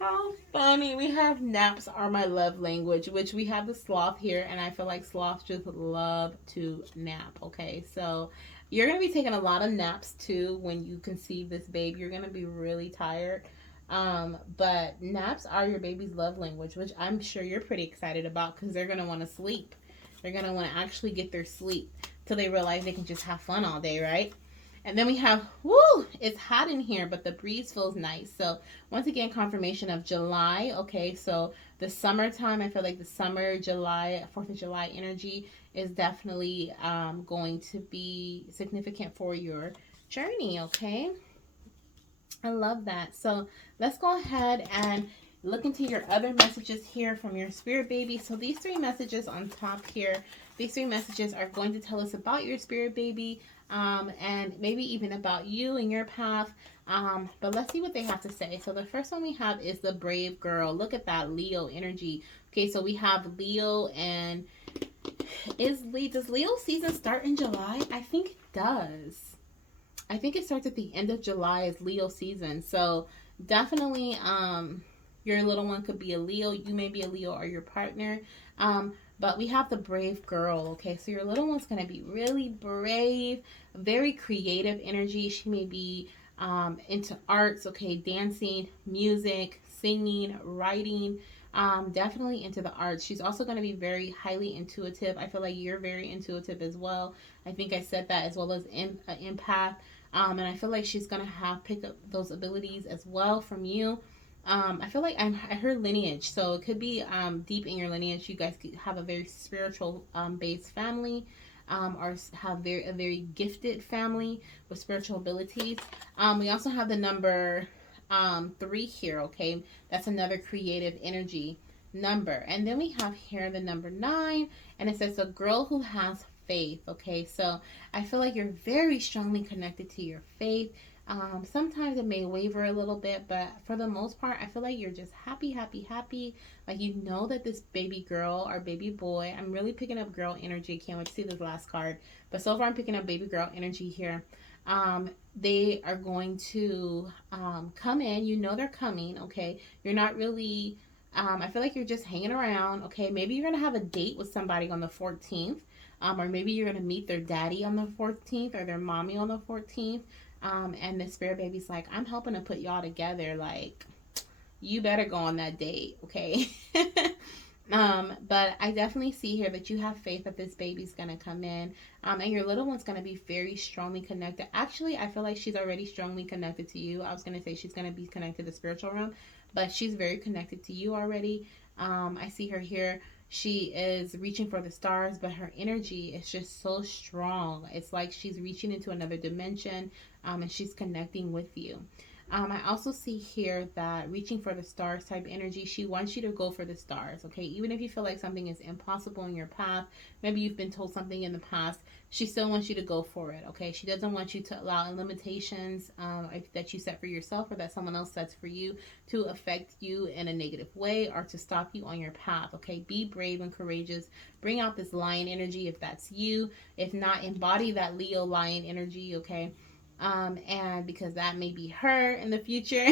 how funny. We have naps are my love language, which we have the sloth here, and I feel like sloths just love to nap. Okay, so you're going to be taking a lot of naps too when you conceive this babe. You're going to be really tired. But naps are your baby's love language, which I'm sure you're pretty excited about because they're going to want to sleep. They're going to want to actually get their sleep till they realize they can just have fun all day, right? And then we have, woo, it's hot in here, but the breeze feels nice. So once again, confirmation of July. Okay, so the summertime, I feel like the summer, July, 4th of July energy is definitely going to be significant for your journey, okay? I love that. So let's go ahead and look into your other messages here from your spirit baby. So these 3 messages on top here, these 3 messages are going to tell us about your spirit baby, and maybe even about you and your path. But let's see what they have to say. So the first one we have is the brave girl. Look at that Leo energy. Okay, so we have Leo, and does Leo season start in July? I think it does. I think it starts at the end of July as Leo season. So definitely your little one could be a Leo. You may be a Leo or your partner. But we have the brave girl, okay? So your little one's going to be really brave, very creative energy. She may be into arts, okay, dancing, music, singing, writing, definitely into the arts. She's also going to be very highly intuitive. I feel like you're very intuitive as well. I think I said that, as well as empath. And I feel like she's going to pick up those abilities as well from you. I feel like I heard lineage, so it could be deep in your lineage. You guys could have a very spiritual based family, or have a very gifted family with spiritual abilities. We also have the number 3 here. Okay, that's another creative energy number. And then we have here the number 9, and it says a girl who has faith. Okay, so I feel like you're very strongly connected to your faith. Sometimes it may waver a little bit, but for the most part, I feel like you're just happy, happy, happy. Like, you know that this baby girl or baby boy, I'm really picking up girl energy. Can't wait to see this last card. But so far, I'm picking up baby girl energy here. They are going to come in. You know they're coming, okay? You're not really, I feel like you're just hanging around, okay? Maybe you're going to have a date with somebody on the 14th. Or maybe you're going to meet their daddy on the 14th or their mommy on the 14th. And the spirit baby's like, I'm helping to put y'all together. Like, you better go on that date, okay? But I definitely see here that you have faith that this baby's gonna come in, and your little one's gonna be very strongly connected. Actually, I feel like she's already strongly connected to you. I was gonna say she's gonna be connected to the spiritual realm, but she's very connected to you already. I see her here. She is reaching for the stars, but her energy is just so strong. It's like she's reaching into another dimension, and she's connecting with you. I also see here that reaching for the stars type energy, she wants you to go for the stars, okay? Even if you feel like something is impossible in your path, maybe you've been told something in the past, she still wants you to go for it, okay? She doesn't want you to allow limitations that you set for yourself or that someone else sets for you to affect you in a negative way or to stop you on your path, okay? Be brave and courageous. Bring out this lion energy if that's you. If not, embody that Leo lion energy, okay? And because that may be her in the future.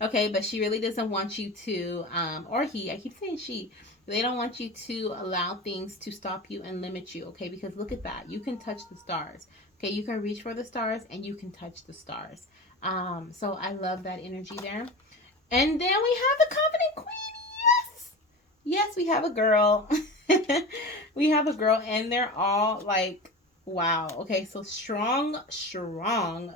Okay, but she really doesn't want you to, or he, I keep saying she, they don't want you to allow things to stop you and limit you, okay? Because look at that. You can touch the stars, okay? You can reach for the stars and you can touch the stars. So I love that energy there. And then we have the confident queen. Yes. Yes, we have a girl. We have a girl, and they're all like, wow. Okay, so strong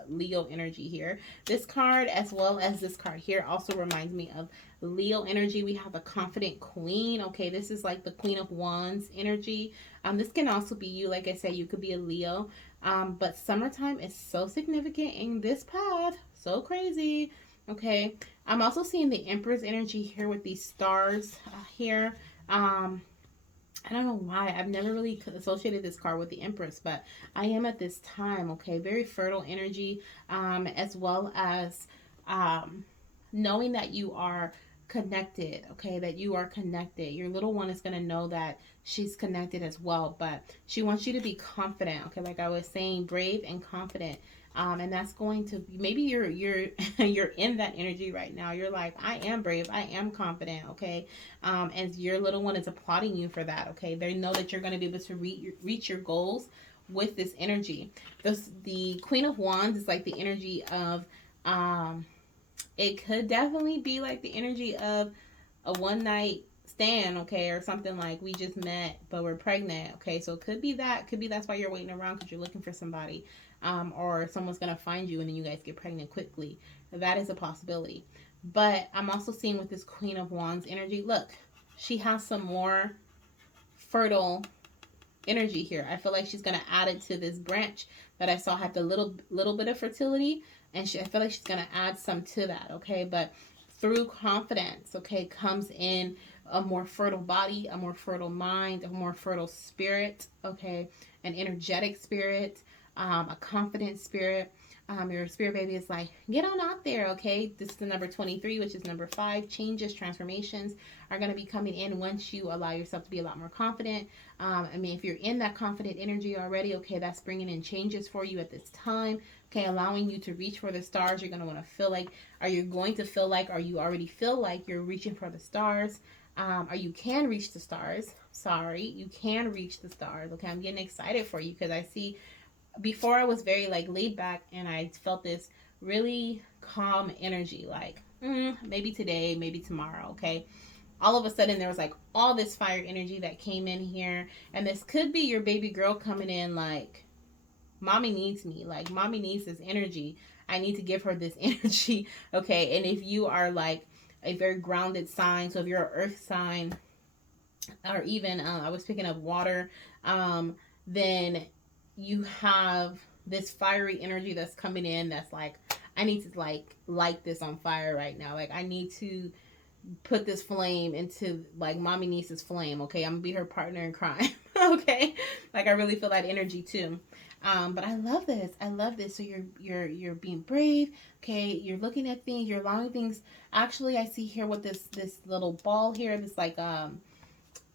Leo energy here. This card, as well as this card here, also reminds me of Leo energy. We have a confident queen. Okay, this is like the Queen of Wands energy. This can also be you. Like I said, you could be a Leo. But summertime is so significant in this path. So crazy. Okay, I'm also seeing the Empress energy here with these stars here. I don't know why. I've never really associated this card with the Empress, but I am at this time, okay? Very fertile energy, as well as knowing that you are connected, okay? That you are connected. Your little one is going to know that she's connected as well, but she wants you to be confident, okay? Like I was saying, brave and confident. And that's going to, maybe you're you're in that energy right now. You're like, I am brave, I am confident, okay? And your little one is applauding you for that, okay? They know that you're going to be able to reach your goals with this energy. The Queen of Wands is like the energy of, it could definitely be like the energy of a one night stand, okay, or something like we just met but we're pregnant, okay? So it could be that. Could be that's why you're waiting around, because you're looking for somebody, or someone's gonna find you and then you guys get pregnant quickly. That is a possibility. But I'm also seeing with this Queen of Wands energy, look, she has some more fertile energy here. I feel like she's gonna add it to this branch that I saw had the little bit of fertility, and I feel like she's gonna add some to that, okay? But through confidence, okay, comes in a more fertile body, a more fertile mind, a more fertile spirit, okay, an energetic spirit, a confident spirit. Your spirit baby is like, get on out there, okay? This is the number 23, which is number 5. Changes, transformations are going to be coming in once you allow yourself to be a lot more confident. I mean, if you're in that confident energy already, okay, that's bringing in changes for you at this time, okay, allowing you to reach for the stars. You're going to want to feel like, or you already feel like you're reaching for the stars, or you can reach the stars. Sorry, you can reach the stars, okay? I'm getting excited for you because I see, before I was very like laid back and I felt this really calm energy, like maybe today, maybe tomorrow, okay? All of a sudden there was like all this fire energy that came in here, and this could be your baby girl coming in like, mommy needs me, like mommy needs this energy, I need to give her this energy, okay? And if you are like a very grounded sign, so if you're an earth sign, or even I was picking up water, then you have this fiery energy that's coming in that's like, I need to like light this on fire right now. Like I need to put this flame into like mommy niece's flame, okay? I'm gonna be her partner in crime. Okay, like I really feel that energy too. But I love this. I love this. So you're being brave, okay? You're looking at things, you're allowing things. Actually, I see here with this little ball here, this like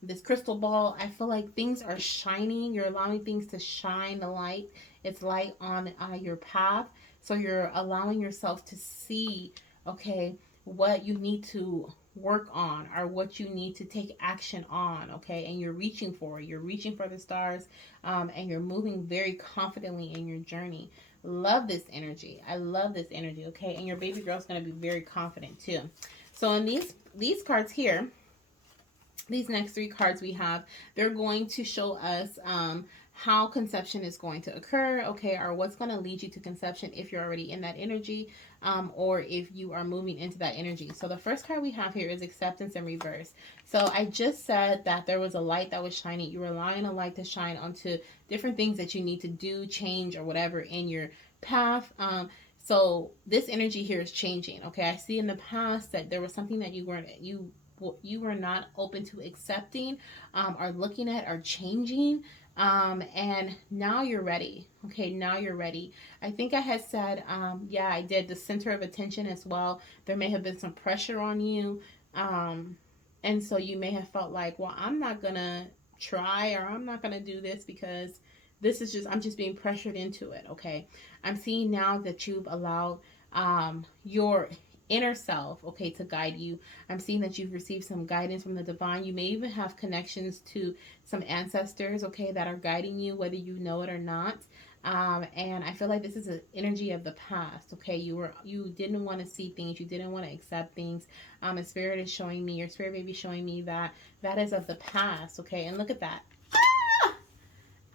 this crystal ball, I feel like things are shining. You're allowing things to shine the light. It's light on your path. So you're allowing yourself to see, okay, what you need to work on or what you need to take action on, okay? And you're reaching for it. You're reaching for the stars, and you're moving very confidently in your journey. Love this energy. I love this energy, okay? And your baby girl's going to be very confident too. So in these cards here, these next three cards we have, they're going to show us how conception is going to occur, okay, or what's going to lead you to conception if you're already in that energy, or if you are moving into that energy. So the first card we have here is acceptance in reverse. So I just said that there was a light that was shining. You were allowing a light to shine onto different things that you need to do, change, or whatever in your path. So this energy here is changing. Okay, I see in the past that there was something that you were not open to accepting, or looking at, or changing, and now you're ready. Okay, now you're ready. I think I had said, yeah, I did, the center of attention as well. There may have been some pressure on you, and so you may have felt like, well, I'm not gonna try, or I'm not gonna do this because this is just, I'm just being pressured into it. Okay, I'm seeing now that you've allowed your inner self, okay, to guide you. I'm seeing that you've received some guidance from the divine. You may even have connections to some ancestors, okay, that are guiding you, whether you know it or not. And I feel like this is an energy of the past. Okay, you didn't want to see things, you didn't want to accept things. And spirit is showing me, your spirit baby showing me that that is of the past. Okay, and look at that.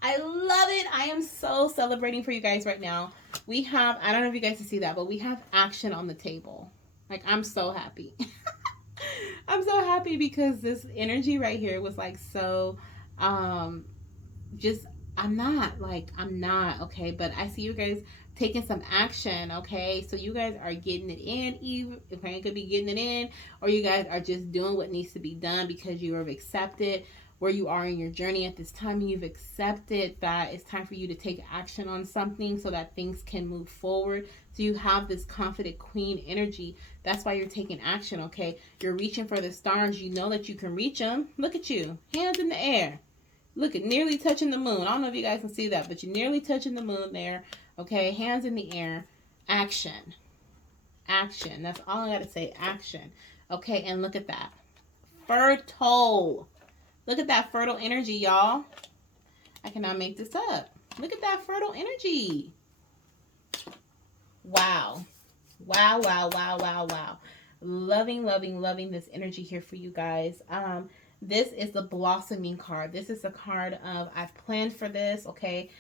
I love it. I am so celebrating for you guys right now. We have, I don't know if you guys can see that, but we have action on the table. Like, I'm so happy. I'm so happy because this energy right here was like so, just, I'm not, okay? But I see you guys taking some action, okay? So you guys are getting it in, even, okay? You could be getting it in, or you guys are just doing what needs to be done because you have accepted where you are in your journey at this time. You've accepted that it's time for you to take action on something so that things can move forward. So you have this confident queen energy. That's why you're taking action, okay? You're reaching for the stars. You know that you can reach them. Look at you, hands in the air. Look at, nearly touching the moon. I don't know if you guys can see that, but you're nearly touching the moon there, okay? Hands in the air. Action. Action. That's all I got to say. Action. Okay, and look at that. Fertile. Look at that fertile energy, y'all. I cannot make this up. Look at that fertile energy. Wow. Wow, wow, wow, wow, wow. Loving, loving, loving this energy here for you guys. This is the blossoming card. This is a card of, I've planned for this, okay?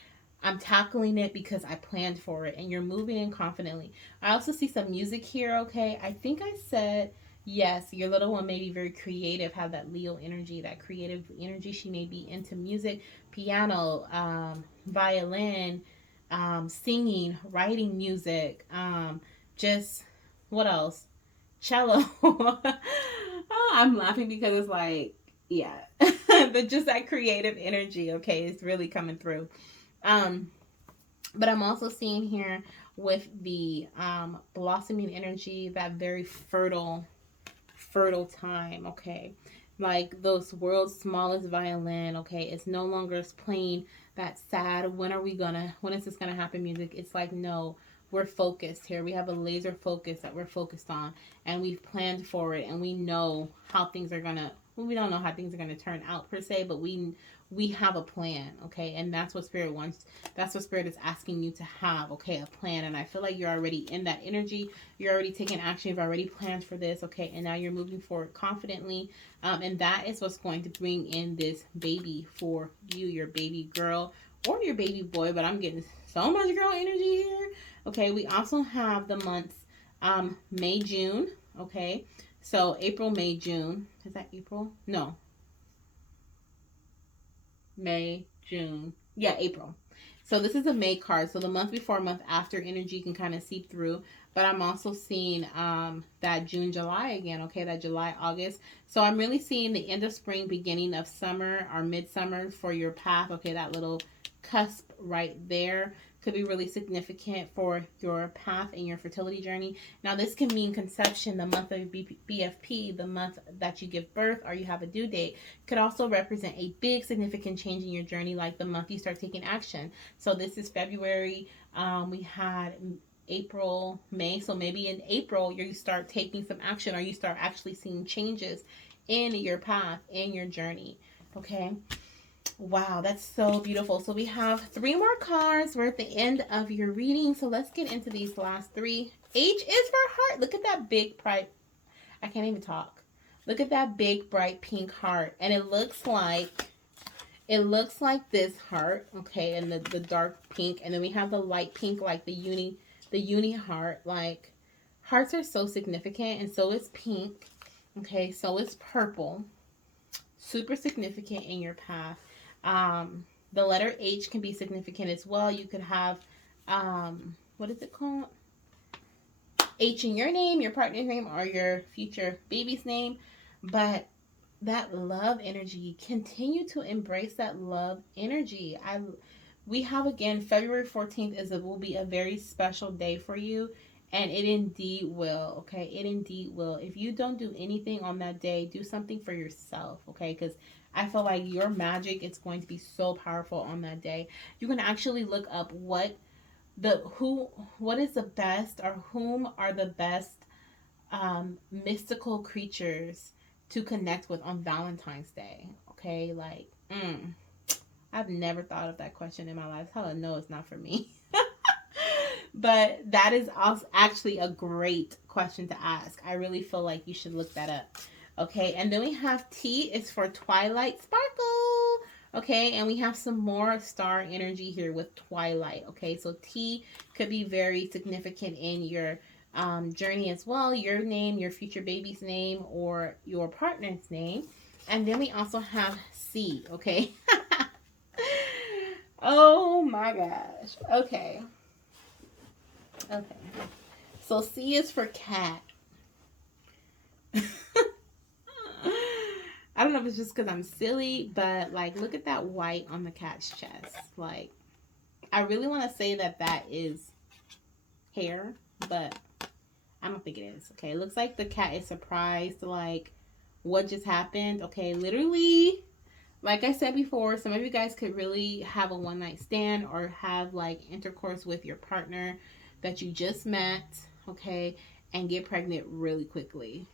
I'm tackling it because I planned for it, and you're moving in confidently. I also see some music here, okay? I think I said, yes, your little one may be very creative, have that Leo energy, that creative energy. She may be into music, piano, violin, singing, writing music, just, what else? Cello. Oh, I'm laughing because it's like, yeah, but just that creative energy, okay, it's really coming through. But I'm also seeing here with the blossoming energy, that very fertile time, okay? Like those world's smallest violin, okay? It's no longer playing that sad, when is this gonna happen music. It's like, no, we're focused here. We have a laser focus that we're focused on, and we've planned for it, and we know how things are gonna, well, we don't know how things are gonna turn out per se, but we have a plan, okay? And that's what spirit wants. That's what spirit is asking you to have, okay? A plan. And I feel like you're already in that energy. You're already taking action. You've already planned for this, okay? And now you're moving forward confidently. And that is what's going to bring in this baby for you, your baby girl or your baby boy. But I'm getting so much girl energy here. Okay, we also have the months May, June, okay? So April, May, June. Is that April? No. May, June. Yeah, April. So this is a May card. So the month before, month after energy can kind of seep through. But I'm also seeing that June, July again, okay? That July, August. So I'm really seeing the end of spring, beginning of summer or midsummer for your path. Okay, that little cusp right there could be really significant for your path and your fertility journey. Now, this can mean conception, the month of BFP, the month that you give birth or you have a due date. Could also represent a big significant change in your journey, like the month you start taking action. So this is February. We had April, May. So maybe in April, you start taking some action, or you start actually seeing changes in your path, in your journey. Okay. Wow, that's so beautiful. So we have 3 more cards. We're at the end of your reading. So let's get into these last 3. H is for heart. Look at that big pride. I can't even talk. Look at that big bright pink heart, and it looks like this heart, okay, and the dark pink, and then we have the light pink, like the uni heart. Like, hearts are so significant, and so is pink, okay, so is purple. Super significant in your path. The letter H can be significant as well. You could have, what is it called? H in your name, your partner's name, or your future baby's name. But that love energy, continue to embrace that love energy. We have, again, February 14th will be a very special day for you, and it indeed will. Okay, it indeed will. If you don't do anything on that day, do something for yourself. Okay, because I feel like your magic is going to be so powerful on that day. You can actually look up what is the best, or whom are the best mystical creatures to connect with on Valentine's Day. Okay, like, I've never thought of that question in my life. Hell no, it's not for me. But that is also actually a great question to ask. I really feel like you should look that up. Okay, and then we have T is for Twilight Sparkle. Okay, and we have some more star energy here with Twilight. Okay, so T could be very significant in your journey as well. Your name, your future baby's name, or your partner's name. And then we also have C. Okay. Oh my gosh. Okay. Okay. So C is for cat. I don't know if it's just because I'm silly, but like, look at that white on the cat's chest. Like, I really want to say that is hair, but I don't think it is. Okay, it looks like the cat is surprised, like, what just happened. Okay, literally, like I said before, some of you guys could really have a one-night stand or have like intercourse with your partner that you just met, okay, and get pregnant really quickly.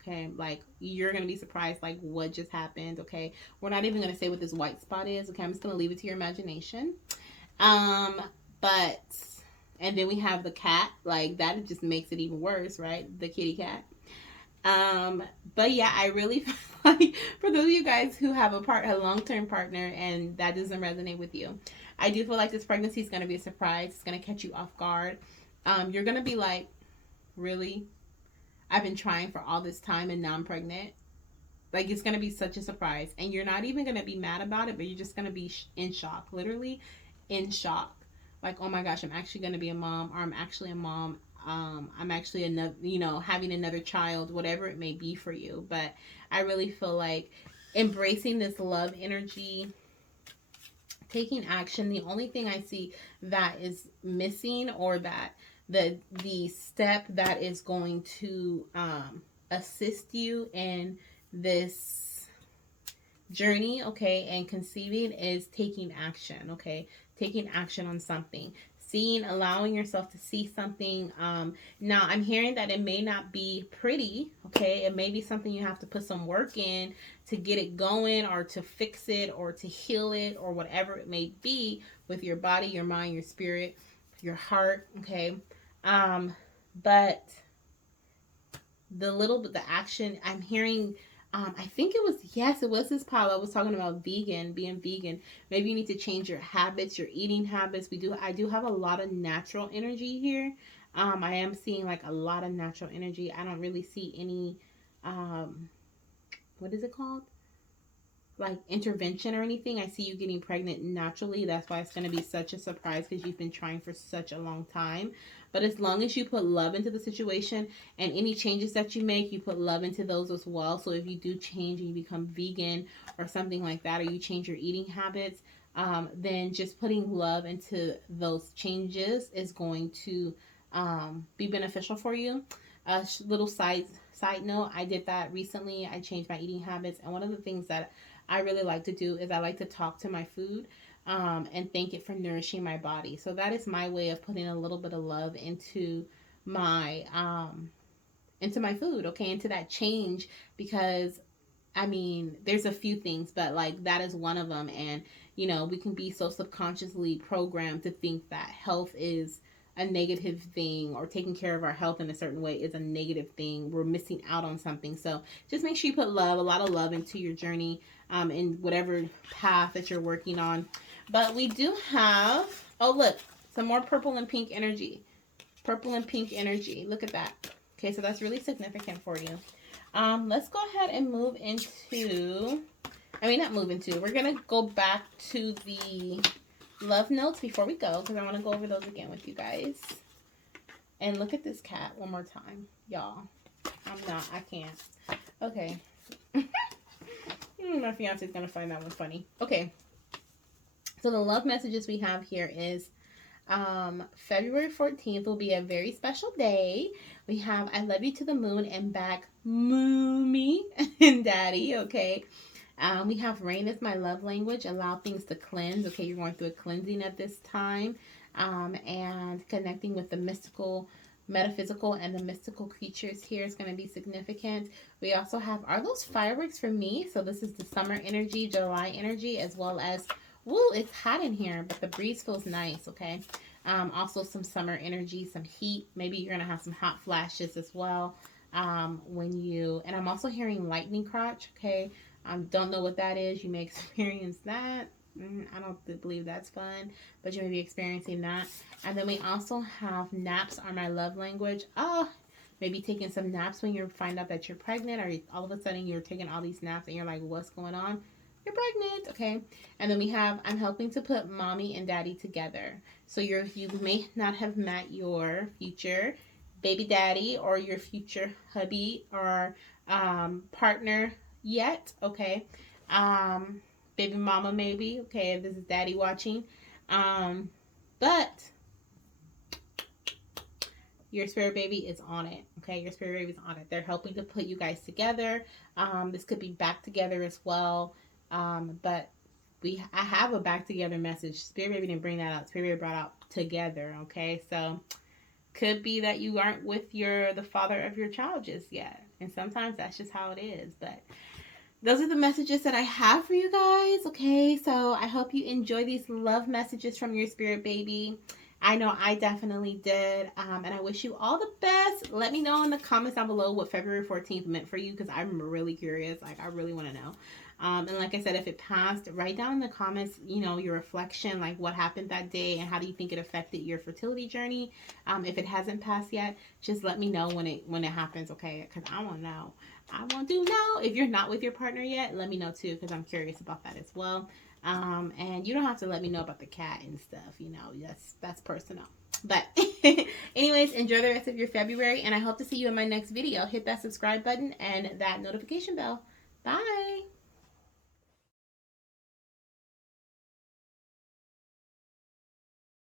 Okay, like, you're going to be surprised, like, what just happened. Okay, we're not even going to say what this white spot is. Okay, I'm just going to leave it to your imagination. But, and then we have the cat. Like, that just makes it even worse, right? The kitty cat. But yeah, I really feel like, for those of you guys who have a long-term partner and that doesn't resonate with you, I do feel like this pregnancy is going to be a surprise. It's going to catch you off guard. You're going to be like, really? I've been trying for all this time and now I'm pregnant. Like, it's going to be such a surprise. And you're not even going to be mad about it, but you're just going to be in shock. Literally in shock. Like, oh my gosh, I'm actually going to be a mom, or I'm actually a mom. I'm actually having another child, whatever it may be for you. But I really feel like embracing this love energy, taking action. The only thing I see that is missing, or that the step that is going to assist you in this journey, okay, and conceiving, is taking action. Okay, taking action on something, allowing yourself to see something. Now I'm hearing that it may not be pretty. Okay, it may be something you have to put some work in to get it going, or to fix it, or to heal it, or whatever it may be, with your body, your mind, your spirit, your heart. Okay, but the action I'm hearing, I think it was this pile I was talking about, being vegan. Maybe you need to change your habits, your eating habits. I do have a lot of natural energy here. I am seeing like a lot of natural energy. I don't really see any, what is it called? Like intervention or anything. I see you getting pregnant naturally. That's why it's going to be such a surprise, because you've been trying for such a long time. But as long as you put love into the situation, and any changes that you make, you put love into those as well. So if you do change and you become vegan or something like that, or you change your eating habits, then just putting love into those changes is going to be beneficial for you. Little side note, I did that recently. I changed my eating habits, and one of the things that I really like to do is I like to talk to my food, and thank it for nourishing my body. So that is my way of putting a little bit of love into my food, okay, into that change. Because I mean, there's a few things, but like, that is one of them. And we can be so subconsciously programmed to think that health is a negative thing, or taking care of our health in a certain way is a negative thing. We're missing out on something. So just make sure you put love, a lot of love into your journey in whatever path that you're working on. But we do have, oh look, some more purple and pink energy. Purple and pink energy. Look at that. Okay, so that's really significant for you. Let's go ahead and move into, not move into, we're going to go back to the love notes before we go, because I want to go over those again with you guys. And look at this cat one more time, y'all. I can't. Okay. My fiance is going to find that one funny. Okay. So the love messages we have here is February 14th will be a very special day. We have I love you to the moon and back, mommy and daddy. Okay. We have rain is my love language. Allow things to cleanse. Okay, you're going through a cleansing at this time. And connecting with the mystical, metaphysical, and the mystical creatures here is going to be significant. We also have, are those fireworks for me? So this is the summer energy, July energy, as well as, woo, it's hot in here, but the breeze feels nice, okay? Also some summer energy, some heat. Maybe you're going to have some hot flashes as well. And I'm also hearing lightning crotch, okay? Don't know what that is. You may experience that. I don't believe that's fun, but you may be experiencing that. And then we also have naps are my love language. Oh, maybe taking some naps when you find out that you're pregnant, or all of a sudden you're taking all these naps and you're like, what's going on? You're pregnant, okay? And then we have, I'm helping to put mommy and daddy together. So you may not have met your future baby daddy or your future hubby or partner yet, okay? Baby mama maybe, okay, if this is daddy watching. But your spirit baby is on it, okay? Your spirit baby is on it. They're helping to put you guys together. This could be back together as well. But I have a back together message. Spirit baby didn't bring that out. Spirit baby brought out together, okay? So could be that you aren't with the father of your child just yet. And sometimes that's just how it is. But those are the messages that I have for you guys, okay? So I hope you enjoy these love messages from your spirit baby. I know I definitely did. And I wish you all the best. Let me know in the comments down below what February 14th meant for you, because I'm really curious. Like, I really want to know. And like I said, if it passed, write down in the comments, your reflection, like what happened that day and how do you think it affected your fertility journey. If it hasn't passed yet, just let me know when it happens, okay? Because I want to know. I want to know. If you're not with your partner yet, let me know too, because I'm curious about that as well. And you don't have to let me know about the cat and stuff, that's personal. But anyways, enjoy the rest of your February, and I hope to see you in my next video. Hit that subscribe button and that notification bell. Bye.